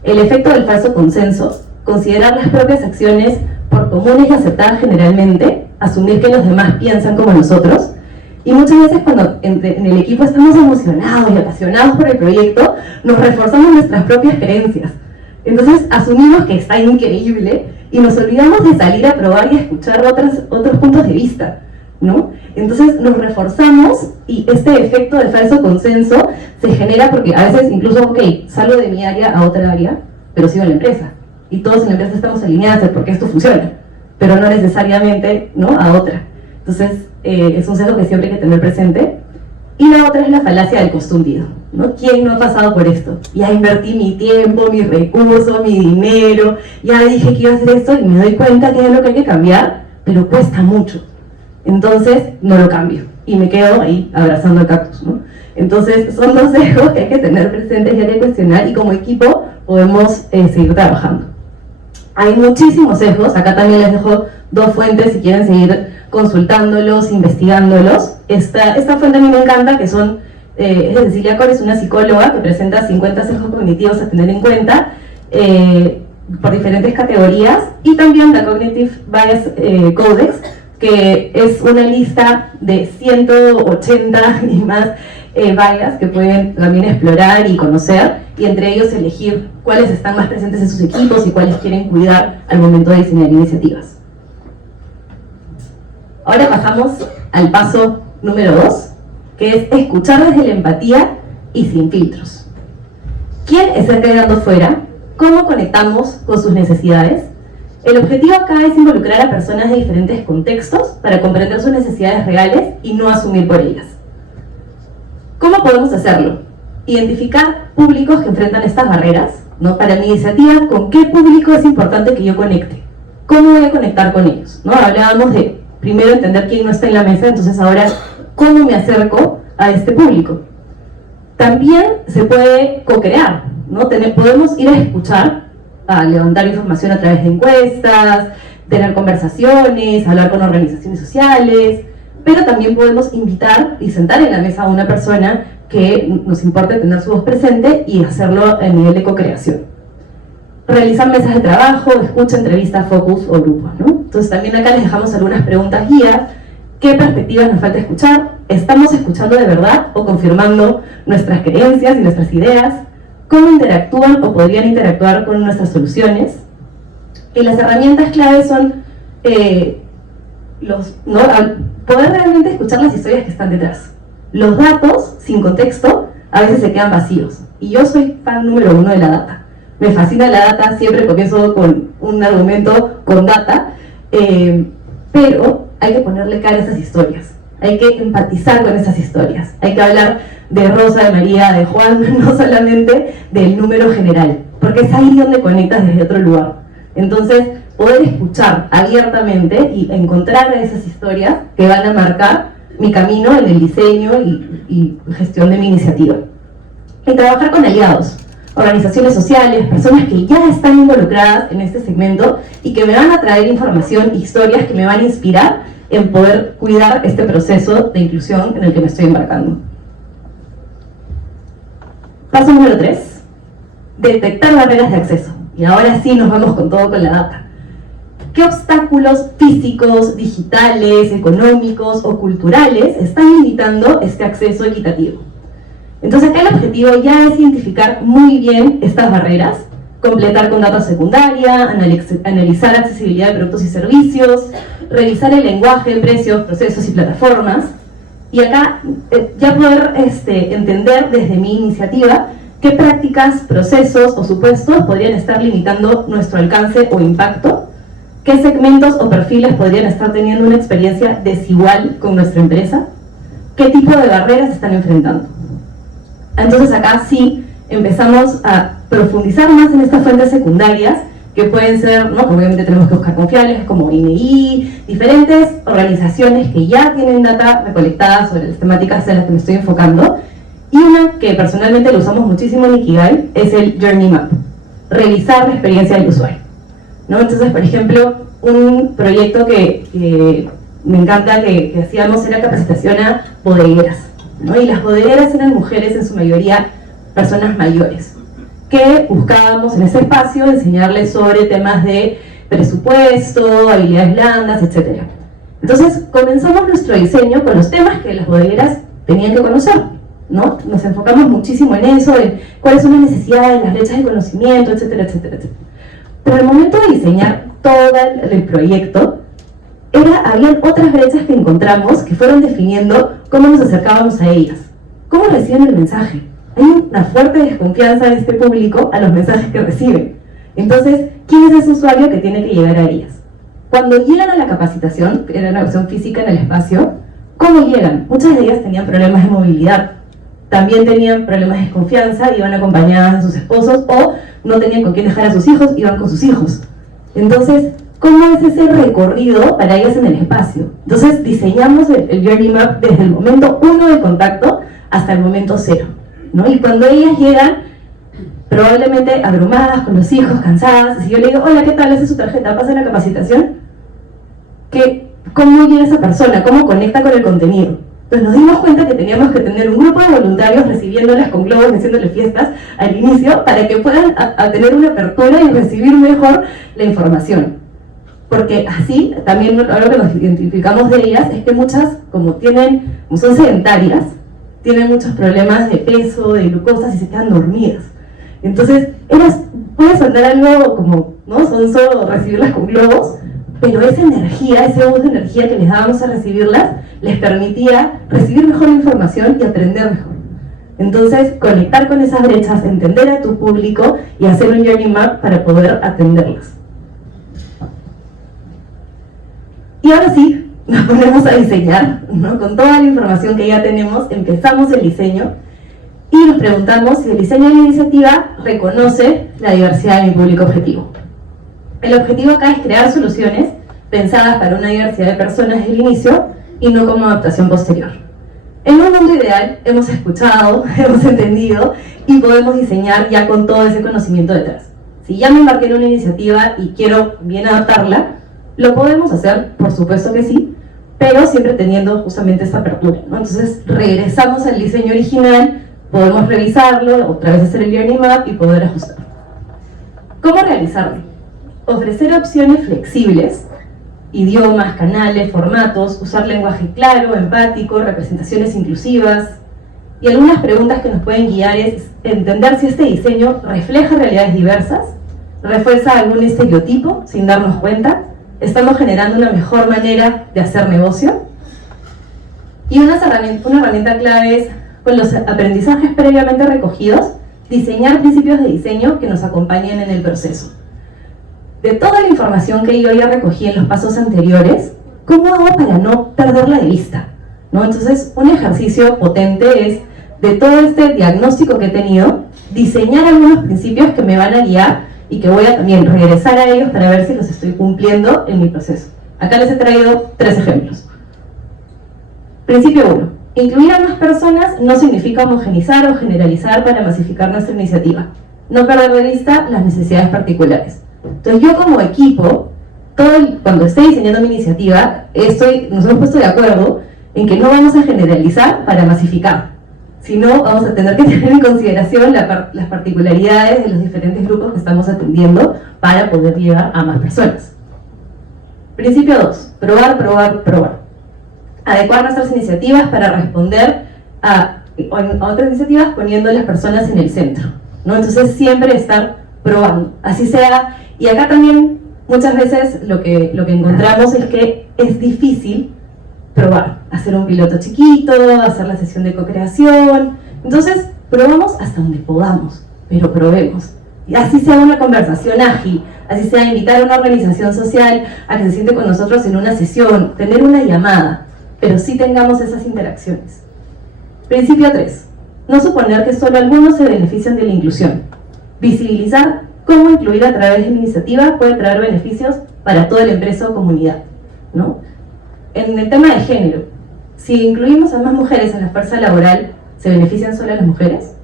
El efecto del falso consenso, considerar las propias acciones por comunes y aceptadas generalmente, asumir que los demás piensan como nosotros. Y muchas veces cuando en el equipo estamos emocionados y apasionados por el proyecto, nos reforzamos nuestras propias creencias. Entonces asumimos que está increíble y nos olvidamos de salir a probar y a escuchar otros puntos de vista, ¿no? Entonces nos reforzamos y este efecto de falso consenso se genera porque a veces incluso, ok, salgo de mi área a otra área, pero sigo en la empresa. Y todos en la empresa estamos alineados porque esto funciona, pero no necesariamente, ¿no?, a otra. Entonces, es un sesgo que siempre hay que tener presente. Y la otra es la falacia del costo hundido, ¿no? ¿Quién no ha pasado por esto? Ya invertí mi tiempo, mis recursos, mi dinero, ya dije que iba a hacer esto y me doy cuenta que es lo que hay que cambiar, pero cuesta mucho. Entonces, no lo cambio y me quedo ahí abrazando el cactus, ¿no? Entonces, son dos sesgos que hay que tener presentes y hay que cuestionar y como equipo podemos seguir trabajando. Hay muchísimos sesgos, acá también les dejo dos fuentes si quieren seguir consultándolos, investigándolos. Esta fuente a mí me encanta, que es de Cecilia Cores, una psicóloga que presenta 50 sesgos cognitivos a tener en cuenta por diferentes categorías, y también la Cognitive Bias Codex, que es una lista de 180 y más bias que pueden también explorar y conocer, y entre ellos elegir cuáles están más presentes en sus equipos y cuáles quieren cuidar al momento de diseñar iniciativas. Ahora pasamos al paso número 2, que es escuchar desde la empatía y sin filtros. ¿Quién está quedando fuera? ¿Cómo conectamos con sus necesidades? El objetivo acá es involucrar a personas de diferentes contextos para comprender sus necesidades reales y no asumir por ellas. ¿Cómo podemos hacerlo? Identificar públicos que enfrentan estas barreras, ¿no? Para mi iniciativa, ¿con qué público es importante que yo conecte? ¿Cómo voy a conectar con ellos? ¿No? Hablábamos de primero entender quién no está en la mesa, entonces ahora, ¿cómo me acerco a este público? También se puede co-crear, ¿no? Podemos ir a escuchar, a levantar información a través de encuestas, tener conversaciones, hablar con organizaciones sociales, pero también podemos invitar y sentar en la mesa a una persona que nos importe tener su voz presente y hacerlo a nivel de co-creación. Realizar mesas de trabajo, escucha, entrevista, focus o grupos, ¿no? Entonces también acá les dejamos algunas preguntas guía. ¿Qué perspectivas nos falta escuchar? ¿Estamos escuchando de verdad o confirmando nuestras creencias y nuestras ideas? ¿Cómo interactúan o podrían interactuar con nuestras soluciones? Y las herramientas claves son poder realmente escuchar las historias que están detrás. Los datos, sin contexto, a veces se quedan vacíos. Y yo soy fan número 1 de la data. Me fascina la data, siempre comienzo con un argumento con data, pero hay que ponerle cara a esas historias. Hay que empatizar con esas historias. Hay que hablar de Rosa, de María, de Juan, no solamente del número general, porque es ahí donde conectas desde otro lugar. Entonces, poder escuchar abiertamente y encontrar esas historias que van a marcar mi camino en el diseño y gestión de mi iniciativa. Y trabajar con aliados. organizaciones sociales, personas que ya están involucradas en este segmento y que me van a traer información, historias que me van a inspirar en poder cuidar este proceso de inclusión en el que me estoy embarcando. Paso número 3, detectar barreras de acceso. Y ahora sí nos vamos con todo con la data. ¿Qué obstáculos físicos, digitales, económicos o culturales están limitando este acceso equitativo? Entonces acá el objetivo ya es identificar muy bien estas barreras, completar con data secundaria, analizar accesibilidad de productos y servicios, revisar el lenguaje, precios, procesos y plataformas, y acá ya poder entender desde mi iniciativa qué prácticas, procesos o supuestos podrían estar limitando nuestro alcance o impacto, qué segmentos o perfiles podrían estar teniendo una experiencia desigual con nuestra empresa, qué tipo de barreras están enfrentando. Entonces acá sí empezamos a profundizar más en estas fuentes secundarias, que pueden ser, ¿no? Obviamente tenemos que buscar confiables como INEI, diferentes organizaciones que ya tienen data recolectada sobre las temáticas en las que me estoy enfocando, y una que personalmente lo usamos muchísimo en Ikigai es el Journey Map, revisar la experiencia del usuario, ¿no? Entonces, por ejemplo, un proyecto que me encanta que hacíamos era capacitación a bodegueras, ¿no? Y las bodegueras eran mujeres, en su mayoría personas mayores, que buscábamos en ese espacio enseñarles sobre temas de presupuesto, habilidades blandas, etc. Entonces comenzamos nuestro diseño con los temas que las bodegueras tenían que conocer, ¿no? Nos enfocamos muchísimo en eso, en cuáles son las necesidades, las brechas de conocimiento, etcétera, etcétera, etcétera. Pero al momento de diseñar todo el proyecto, habían otras brechas que encontramos que fueron definiendo cómo nos acercábamos a ellas, cómo reciben el mensaje. Hay una fuerte desconfianza de este público a los mensajes que reciben. Entonces, ¿quién es ese usuario que tiene que llegar a ellas? Cuando llegan a la capacitación, que era una opción física en el espacio, ¿cómo llegan? Muchas de ellas tenían problemas de movilidad, también tenían problemas de desconfianza, iban acompañadas de sus esposos o no tenían con quién dejar a sus hijos, iban con sus hijos. Entonces, ¿cómo es ese recorrido para ellas en el espacio? Entonces, diseñamos el Journey Map desde el momento 1 de contacto hasta el momento 0. ¿No? Y cuando ellas llegan, probablemente abrumadas, con los hijos, cansadas, si yo le digo, hola, ¿qué tal? ¿Esa es su tarjeta? ¿Pasa la capacitación? ¿Cómo llega esa persona? ¿Cómo conecta con el contenido? Pues nos dimos cuenta que teníamos que tener un grupo de voluntarios recibiéndolas con globos, haciéndoles fiestas al como para que puedan a tener una apertura y recibir mejor la información. Porque así, también algo que nos identificamos de ellas es que muchas, como son sedentarias, tienen muchos problemas de peso, de glucosa, y se quedan dormidas. Entonces, puede sonar algo como, ¿no?, sonso recibirlas con globos, pero esa energía, ese bus de energía que les dábamos a recibirlas, les permitía recibir mejor la información y aprender mejor. Entonces, conectar con esas brechas, entender a tu público y hacer un Journey Map para poder atenderlas. Y ahora sí, nos ponemos a diseñar, ¿no? Con toda la información que ya tenemos, empezamos el diseño y nos preguntamos si el diseño de la iniciativa reconoce la diversidad de mi público objetivo. El objetivo acá es crear soluciones pensadas para una diversidad de personas desde el inicio y no como adaptación posterior. En un mundo ideal hemos escuchado, hemos entendido y podemos diseñar ya con todo ese conocimiento detrás. Si ya me embarqué en una iniciativa y quiero bien adaptarla, lo podemos hacer, por supuesto que sí, pero siempre teniendo justamente esta apertura, ¿no? Entonces regresamos al diseño original, podemos revisarlo, otra vez hacer el Journey Map y poder ajustar. ¿Cómo realizarlo? Ofrecer opciones flexibles, idiomas, canales, formatos, usar lenguaje claro, empático, representaciones inclusivas. Y algunas preguntas que nos pueden guiar es entender si este diseño refleja realidades diversas, refuerza algún estereotipo sin darnos cuenta, estamos generando una mejor manera de hacer negocio. Y una herramienta clave es, con los aprendizajes previamente recogidos, diseñar principios de diseño que nos acompañen en el proceso. De toda la información que yo ya recogí en los pasos anteriores, ¿cómo hago para no perderla de vista? ¿No? Entonces, un ejercicio potente es, de todo este diagnóstico que he tenido, diseñar algunos principios que me van a guiar y que voy a también regresar a ellos para ver si los estoy cumpliendo en mi proceso. Acá les he traído 3 ejemplos. Principio 1. Incluir a más personas no significa homogenizar o generalizar para masificar nuestra iniciativa. no perder de vista las necesidades particulares. Entonces yo como equipo, cuando esté diseñando mi iniciativa, nos hemos puesto de acuerdo en que no vamos a generalizar para masificar, sino vamos a tener que tener en consideración las particularidades de los diferentes grupos que estamos atendiendo para poder llegar a más personas. Principio 2. Probar, probar, probar. Adecuar nuestras iniciativas para responder a otras iniciativas poniendo a las personas en el centro, ¿no? Entonces siempre estar probando, así sea. Y acá también muchas veces lo que encontramos es que es difícil probar, hacer un piloto chiquito, hacer la sesión de co-creación. Entonces probamos hasta donde podamos, pero probemos. Y así sea una conversación ágil, así sea invitar a una organización social a que se siente con nosotros en una sesión, tener una llamada, pero sí tengamos esas interacciones. Principio 3. No suponer que solo algunos se benefician de la inclusión. Visibilizar cómo incluir a través de la iniciativa puede traer beneficios para toda la empresa o comunidad, ¿no? En el tema de género, si incluimos a más mujeres en la fuerza laboral, ¿se benefician solo las mujeres?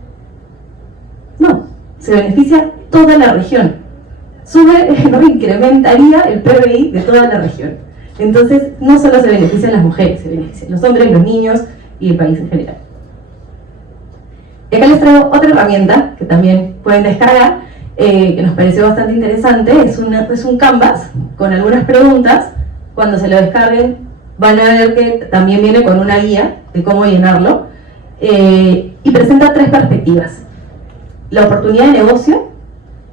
No, se beneficia toda la región. Incrementaría el PBI de toda la región. Entonces, no solo se benefician las mujeres, se benefician los hombres, los niños y el país en general. Y acá les traigo otra herramienta que también pueden descargar, que nos pareció bastante interesante. Es un canvas con algunas preguntas. Cuando se lo descarguen van a ver que también viene con una guía de cómo llenarlo, y presenta 3 perspectivas: la oportunidad de negocio,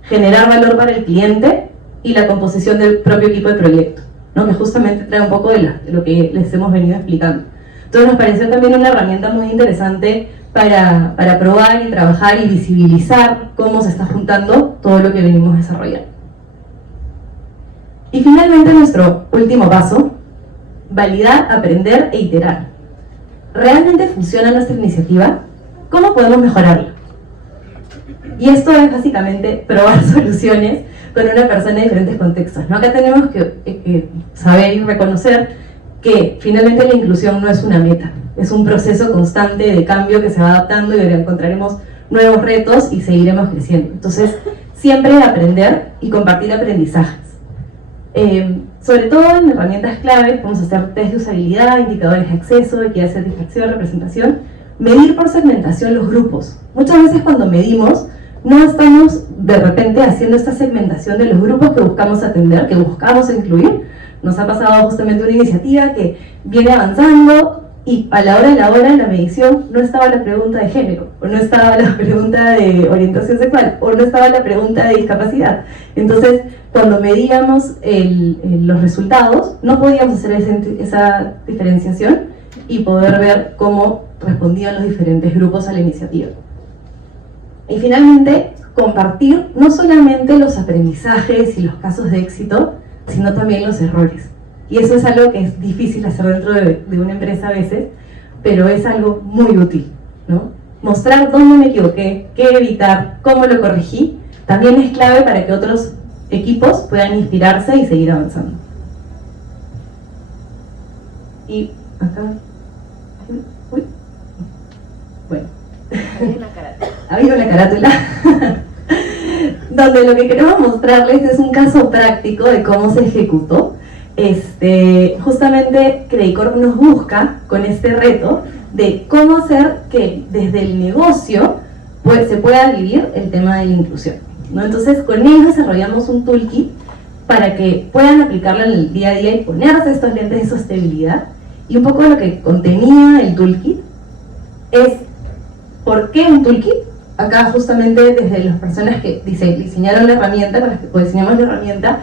generar valor para el cliente y la composición del propio equipo de proyecto, ¿no? Que justamente trae un poco de lo que les hemos venido explicando. Entonces nos pareció también una herramienta muy interesante para probar y trabajar y visibilizar cómo se está juntando todo lo que venimos desarrollando. Y finalmente nuestro último paso: validar, aprender e iterar. ¿Realmente funciona nuestra iniciativa? ¿Cómo podemos mejorarla? Y esto es básicamente probar soluciones con una persona de diferentes contextos, ¿no? Acá tenemos que saber y reconocer que finalmente la inclusión no es una meta, es un proceso constante de cambio que se va adaptando y encontraremos nuevos retos y seguiremos creciendo. Entonces, siempre aprender y compartir aprendizajes. Sobre todo en herramientas clave, podemos hacer test de usabilidad, indicadores de acceso, equidad, satisfacción, representación, medir por segmentación los grupos. Muchas veces cuando medimos, no estamos de repente haciendo esta segmentación de los grupos que buscamos atender, que buscamos incluir. Nos ha pasado justamente una iniciativa que viene avanzando y a la hora en la medición no estaba la pregunta de género, o no estaba la pregunta de orientación sexual, o no estaba la pregunta de discapacidad. Entonces, cuando medíamos los resultados, no podíamos hacer esa diferenciación y poder ver cómo respondían los diferentes grupos a la iniciativa. Y finalmente, compartir no solamente los aprendizajes y los casos de éxito, sino también los errores. Y eso es algo que es difícil hacer dentro de una empresa a veces, pero es algo muy útil, ¿no? Mostrar dónde me equivoqué, qué evitar, cómo lo corregí, también es clave para que otros equipos puedan inspirarse y seguir avanzando. Y acá... Uy. Bueno. Había una carátula. Donde lo que queremos mostrarles es un caso práctico de cómo se ejecutó. Justamente Credit Corp nos busca con este reto de cómo hacer que desde el negocio se pueda vivir el tema de la inclusión, ¿no? Entonces con ellos desarrollamos un toolkit para que puedan aplicarlo en el día a día y ponerse estos lentes de sostenibilidad. Y un poco lo que contenía el toolkit es ¿por qué un toolkit? Acá justamente desde las personas que diseñaron la herramienta, con las que diseñamos la herramienta,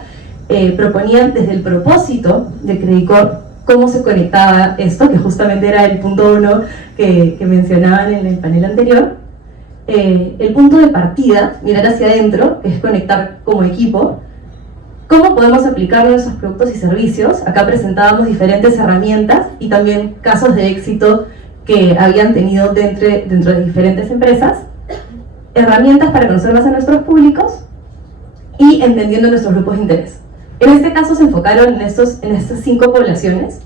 proponían desde el propósito de Credit Corp cómo se conectaba esto, que justamente era el punto 1 que mencionaban en el panel anterior. El punto de partida, mirar hacia adentro, que es conectar como equipo. ¿Cómo podemos aplicarlo en esos productos y servicios? Acá presentábamos diferentes herramientas y también casos de éxito que habían tenido dentro de diferentes empresas. Herramientas para conocer más a nuestros públicos y entendiendo nuestros grupos de interés. En este caso se enfocaron en estas 5 poblaciones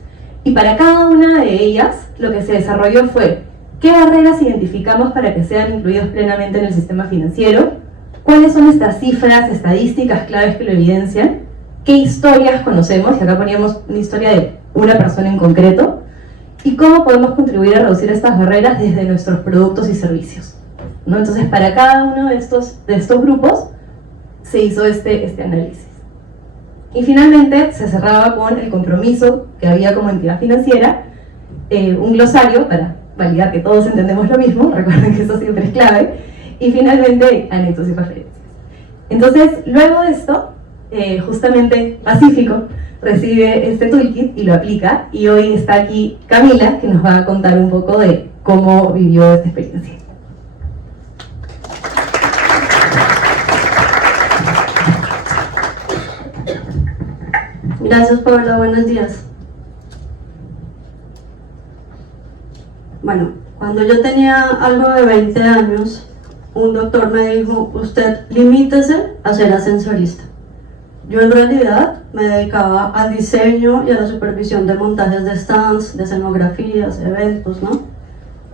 y para cada una de ellas lo que se desarrolló fue qué barreras identificamos para que sean incluidos plenamente en el sistema financiero, cuáles son estas cifras, estadísticas claves que lo evidencian, qué historias conocemos, y acá poníamos una historia de una persona en concreto, y cómo podemos contribuir a reducir estas barreras desde nuestros productos y servicios, ¿no? Entonces, para cada uno de estos grupos se hizo este análisis. Y finalmente se cerraba con el compromiso que había como entidad financiera, un glosario para validar que todos entendemos lo mismo, recuerden que eso siempre es clave, y finalmente anexos y referencias. Entonces, luego de esto, justamente Pacífico recibe este toolkit y lo aplica, y hoy está aquí Camila, que nos va a contar un poco de cómo vivió esta experiencia. Gracias, Paola. Buenos días. Bueno, cuando yo tenía algo de 20 años, un doctor me dijo, usted limítese a ser ascensorista. Yo en realidad me dedicaba al diseño y a la supervisión de montajes de stands, de escenografías, eventos, ¿no?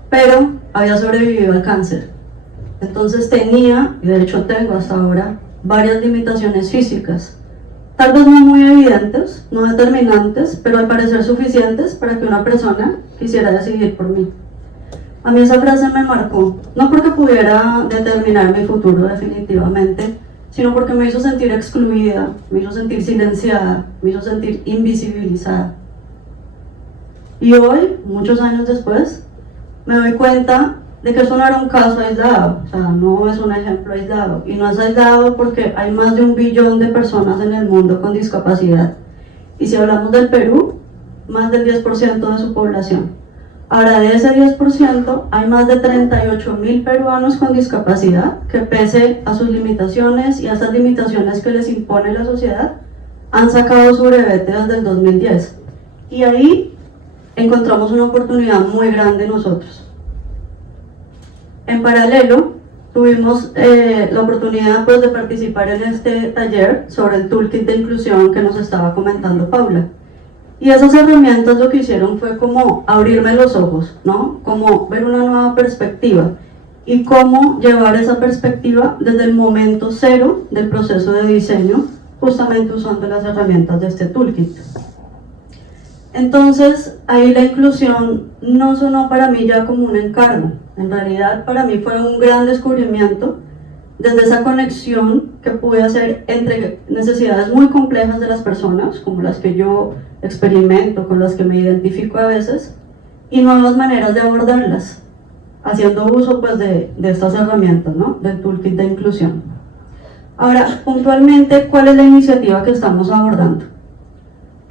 Pero había sobrevivido al cáncer. Entonces tenía, y de hecho tengo hasta ahora, varias limitaciones físicas. Tal vez no muy evidentes, no determinantes, pero al parecer suficientes para que una persona quisiera decidir por mí. A mí esa frase me marcó, no porque pudiera determinar mi futuro definitivamente, sino porque me hizo sentir excluida, me hizo sentir silenciada, me hizo sentir invisibilizada. Y hoy, muchos años después, me doy cuenta de que eso no era un caso aislado, o sea, no es un ejemplo aislado, y no es aislado porque hay más de 1 billón de personas en el mundo con discapacidad, y si hablamos del Perú, más del 10% de su población. Ahora, de ese 10%, hay más de 38.000 peruanos con discapacidad que, pese a sus limitaciones y a esas limitaciones que les impone la sociedad, han sacado su brevete desde el 2010, y ahí encontramos una oportunidad muy grande nosotros. En paralelo, tuvimos la oportunidad pues, de participar en este taller sobre el toolkit de inclusión que nos estaba comentando Paula. Y esas herramientas lo que hicieron fue como abrirme los ojos, ¿no? Como ver una nueva perspectiva y cómo llevar esa perspectiva desde el momento cero del proceso de diseño, justamente usando las herramientas de este toolkit. Entonces, ahí la inclusión no sonó para mí ya como un encargo. En realidad, para mí fue un gran descubrimiento desde esa conexión que pude hacer entre necesidades muy complejas de las personas, como las que yo experimento, con las que me identifico a veces, y nuevas maneras de abordarlas, haciendo uso pues, de estas herramientas, ¿no? Del toolkit de inclusión. Ahora, puntualmente, ¿cuál es la iniciativa que estamos abordando?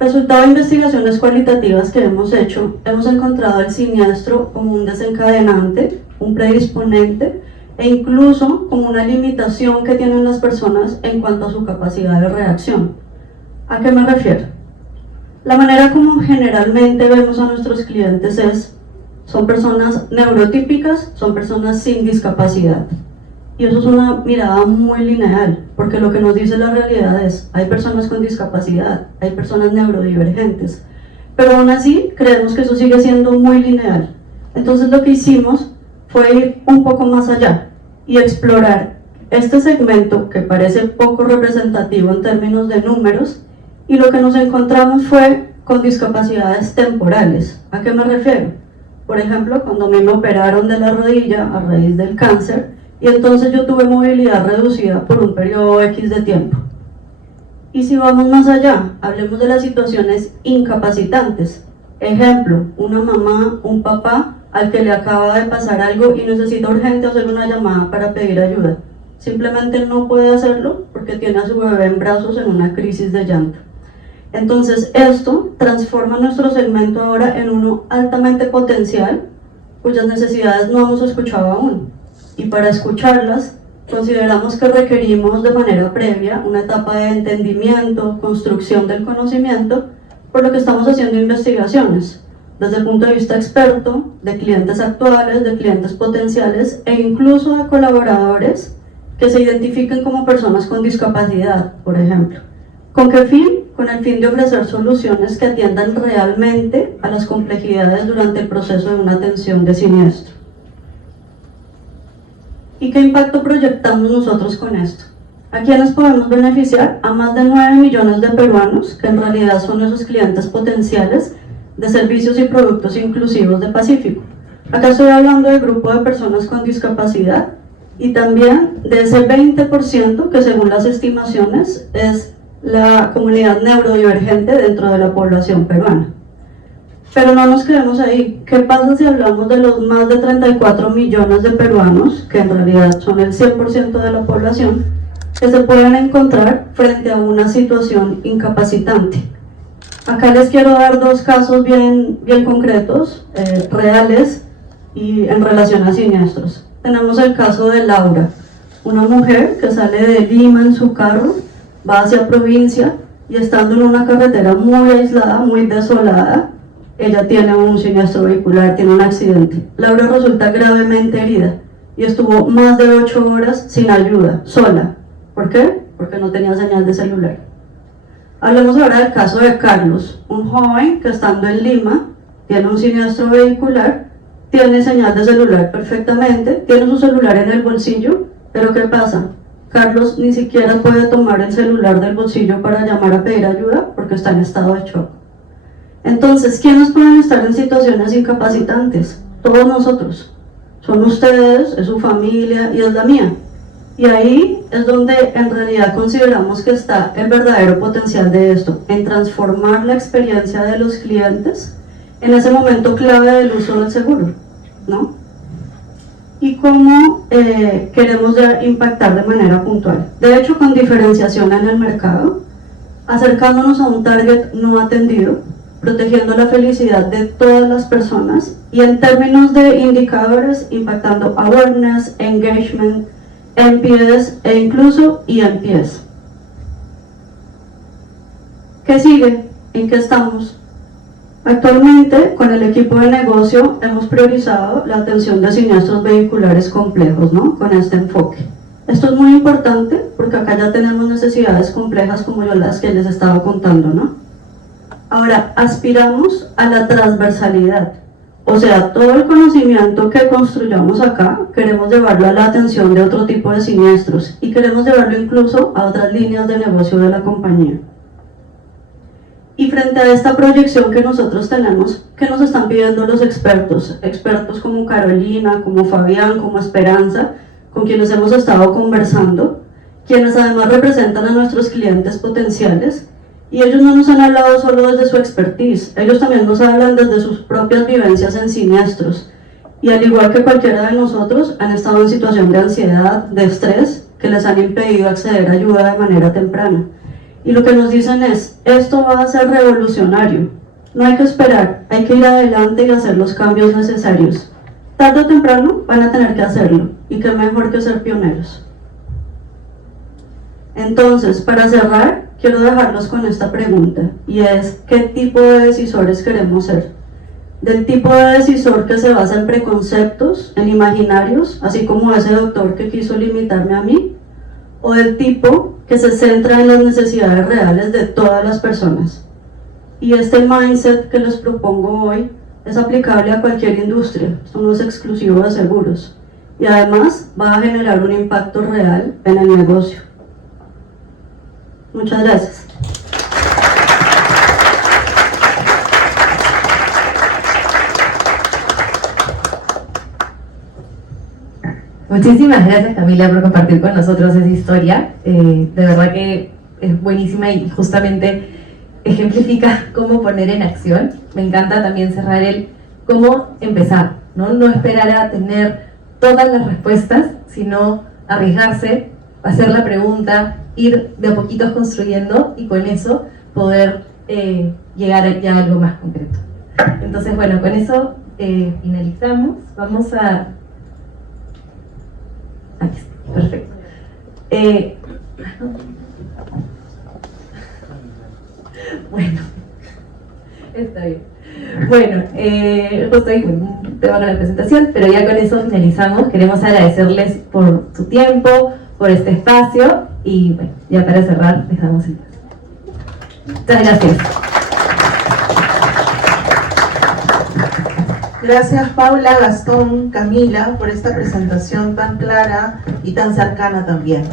Resultado de investigaciones cualitativas que hemos hecho, hemos encontrado el siniestro como un desencadenante, un predisponente e incluso como una limitación que tienen las personas en cuanto a su capacidad de reacción. ¿A qué me refiero? La manera como generalmente vemos a nuestros clientes son personas neurotípicas, son personas sin discapacidad. Y eso es una mirada muy lineal, porque lo que nos dice la realidad es, hay personas con discapacidad, hay personas neurodivergentes, pero aún así creemos que eso sigue siendo muy lineal. Entonces lo que hicimos fue ir un poco más allá y explorar este segmento que parece poco representativo en términos de números, y lo que nos encontramos fue con discapacidades temporales. ¿A qué me refiero? Por ejemplo, cuando a mí me operaron de la rodilla a raíz del cáncer, y entonces yo tuve movilidad reducida por un periodo X de tiempo. Y si vamos más allá, hablemos de las situaciones incapacitantes. Ejemplo, una mamá, un papá al que le acaba de pasar algo y necesita urgente hacer una llamada para pedir ayuda. Simplemente no puede hacerlo porque tiene a su bebé en brazos en una crisis de llanto. Entonces esto transforma nuestro segmento ahora en uno altamente potencial, cuyas necesidades no hemos escuchado aún. Y para escucharlas, consideramos que requerimos de manera previa una etapa de entendimiento, construcción del conocimiento, por lo que estamos haciendo investigaciones, desde el punto de vista experto, de clientes actuales, de clientes potenciales e incluso de colaboradores que se identifiquen como personas con discapacidad, por ejemplo. ¿Con qué fin? Con el fin de ofrecer soluciones que atiendan realmente a las complejidades durante el proceso de una atención de siniestro. ¿Y qué impacto proyectamos nosotros con esto? ¿A quiénes podemos beneficiar? A más de 9 millones de peruanos, que en realidad son esos clientes potenciales de servicios y productos inclusivos de Pacífico. Acá estoy hablando del grupo de personas con discapacidad y también de ese 20% que según las estimaciones es la comunidad neurodivergente dentro de la población peruana. Pero no nos quedemos ahí. ¿Qué pasa si hablamos de los más de 34 millones de peruanos, que en realidad son el 100% de la población, que se pueden encontrar frente a una situación incapacitante? Acá les quiero dar dos casos bien concretos, reales y en relación a siniestros. Tenemos el caso de Laura, una mujer que sale de Lima en su carro, va hacia provincia y estando en una carretera muy aislada, muy desolada, ella tiene un siniestro vehicular, tiene un accidente. Laura resulta gravemente herida y estuvo más de 8 horas sin ayuda, sola. ¿Por qué? Porque no tenía señal de celular. Hablemos ahora del caso de Carlos, un joven que estando en Lima tiene un siniestro vehicular, tiene señal de celular perfectamente, tiene su celular en el bolsillo, pero ¿qué pasa? Carlos ni siquiera puede tomar el celular del bolsillo para llamar a pedir ayuda porque está en estado de shock. Entonces, ¿quiénes pueden estar en situaciones incapacitantes? Todos nosotros. Son ustedes, es su familia y es la mía. Y ahí es donde en realidad consideramos que está el verdadero potencial de esto, en transformar la experiencia de los clientes en ese momento clave del uso del seguro, ¿no? Y cómo queremos ya impactar de manera puntual. De hecho, con diferenciación en el mercado, acercándonos a un target no atendido, protegiendo la felicidad de todas las personas y en términos de indicadores impactando awareness, engagement, NPS e incluso eNPS. ¿Qué sigue? ¿En qué estamos? Actualmente, con el equipo de negocio hemos priorizado la atención de siniestros vehiculares complejos, ¿no? Con este enfoque. Esto es muy importante porque acá ya tenemos necesidades complejas como yo las que les estaba contando, ¿no? Ahora, aspiramos a la transversalidad. O sea, todo el conocimiento que construyamos acá, queremos llevarlo a la atención de otro tipo de siniestros y queremos llevarlo incluso a otras líneas de negocio de la compañía. Y frente a esta proyección que nosotros tenemos, ¿qué nos están pidiendo los expertos? Expertos como Carolina, como Fabián, como Esperanza, con quienes hemos estado conversando, quienes además representan a nuestros clientes potenciales. Y ellos no nos han hablado solo desde su expertise, ellos también nos hablan desde sus propias vivencias en siniestros. Y al igual que cualquiera de nosotros, han estado en situación de ansiedad, de estrés, que les han impedido acceder a ayuda de manera temprana. Y lo que nos dicen es, esto va a ser revolucionario. No hay que esperar, hay que ir adelante y hacer los cambios necesarios. Tarde o temprano van a tener que hacerlo, y qué mejor que ser pioneros. Entonces, para cerrar, quiero dejarlos con esta pregunta, y es, ¿qué tipo de decisores queremos ser? Del tipo de decisor que se basa en preconceptos, en imaginarios, así como ese doctor que quiso limitarme a mí, o del tipo que se centra en las necesidades reales de todas las personas. Y este mindset que les propongo hoy es aplicable a cualquier industria, esto no es exclusivo de seguros, y además va a generar un impacto real en el negocio. Muchas gracias. Muchísimas gracias, Camila, por compartir con nosotros esa historia. De verdad que es buenísima y justamente ejemplifica cómo poner en acción. Me encanta también cerrar el cómo empezar, ¿no? No esperar a tener todas las respuestas, sino arriesgarse, hacer la pregunta, ir de a poquitos construyendo y con eso poder llegar ya a algo más concreto. Entonces, bueno, con eso finalizamos. Vamos a... Aquí está, perfecto. Bueno, está bien. Bueno, justo ahí te van a la presentación, pero ya con eso finalizamos. Queremos agradecerles por su tiempo, por este espacio y bueno, ya para cerrar les damos el paso. Muchas gracias. Gracias Paula, Gastón, Camila por esta presentación tan clara y tan cercana también.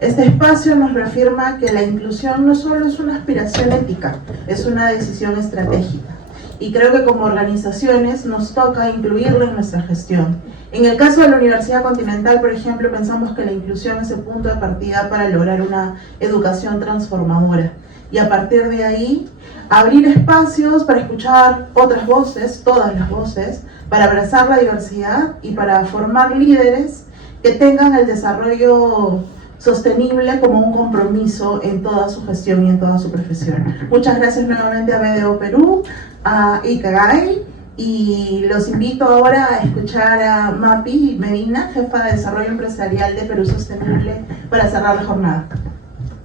Este espacio nos reafirma que la inclusión no solo es una aspiración ética, es una decisión estratégica. Y creo que como organizaciones nos toca incluirlo en nuestra gestión. En el caso de la Universidad Continental, por ejemplo, pensamos que la inclusión es el punto de partida para lograr una educación transformadora. Y a partir de ahí, abrir espacios para escuchar otras voces, todas las voces, para abrazar la diversidad y para formar líderes que tengan el desarrollo sostenible como un compromiso en toda su gestión y en toda su profesión. Muchas gracias nuevamente a BDO Perú, a Ikagai, y los invito ahora a escuchar a Mapi Medina, jefa de Desarrollo Empresarial de Perú Sostenible, para cerrar la jornada.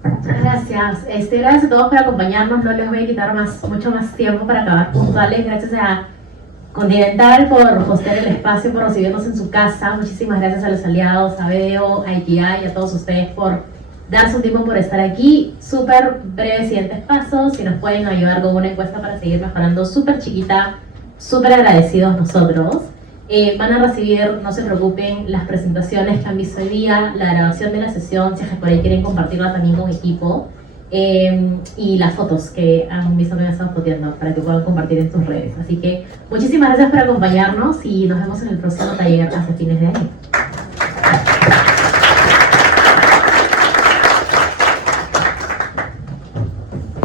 Muchas gracias. Gracias a todos por acompañarnos. No les voy a quitar mucho más tiempo para acabar puntuales. Gracias a Continental por hostear el espacio, por recibirnos en su casa. Muchísimas gracias a los aliados, a BDO, a ITI y a todos ustedes por darse un tiempo por estar aquí. Súper breves siguientes pasos. Si nos pueden ayudar con una encuesta para seguir mejorando, súper chiquita, súper agradecidos nosotros. Van a recibir, no se preocupen, las presentaciones que han visto hoy día, la grabación de la sesión, si es que por ahí quieren compartirla también con equipo, y las fotos que han visto que me están foteando para que puedan compartir en sus redes. Así que muchísimas gracias por acompañarnos y nos vemos en el próximo taller hacia fines de año.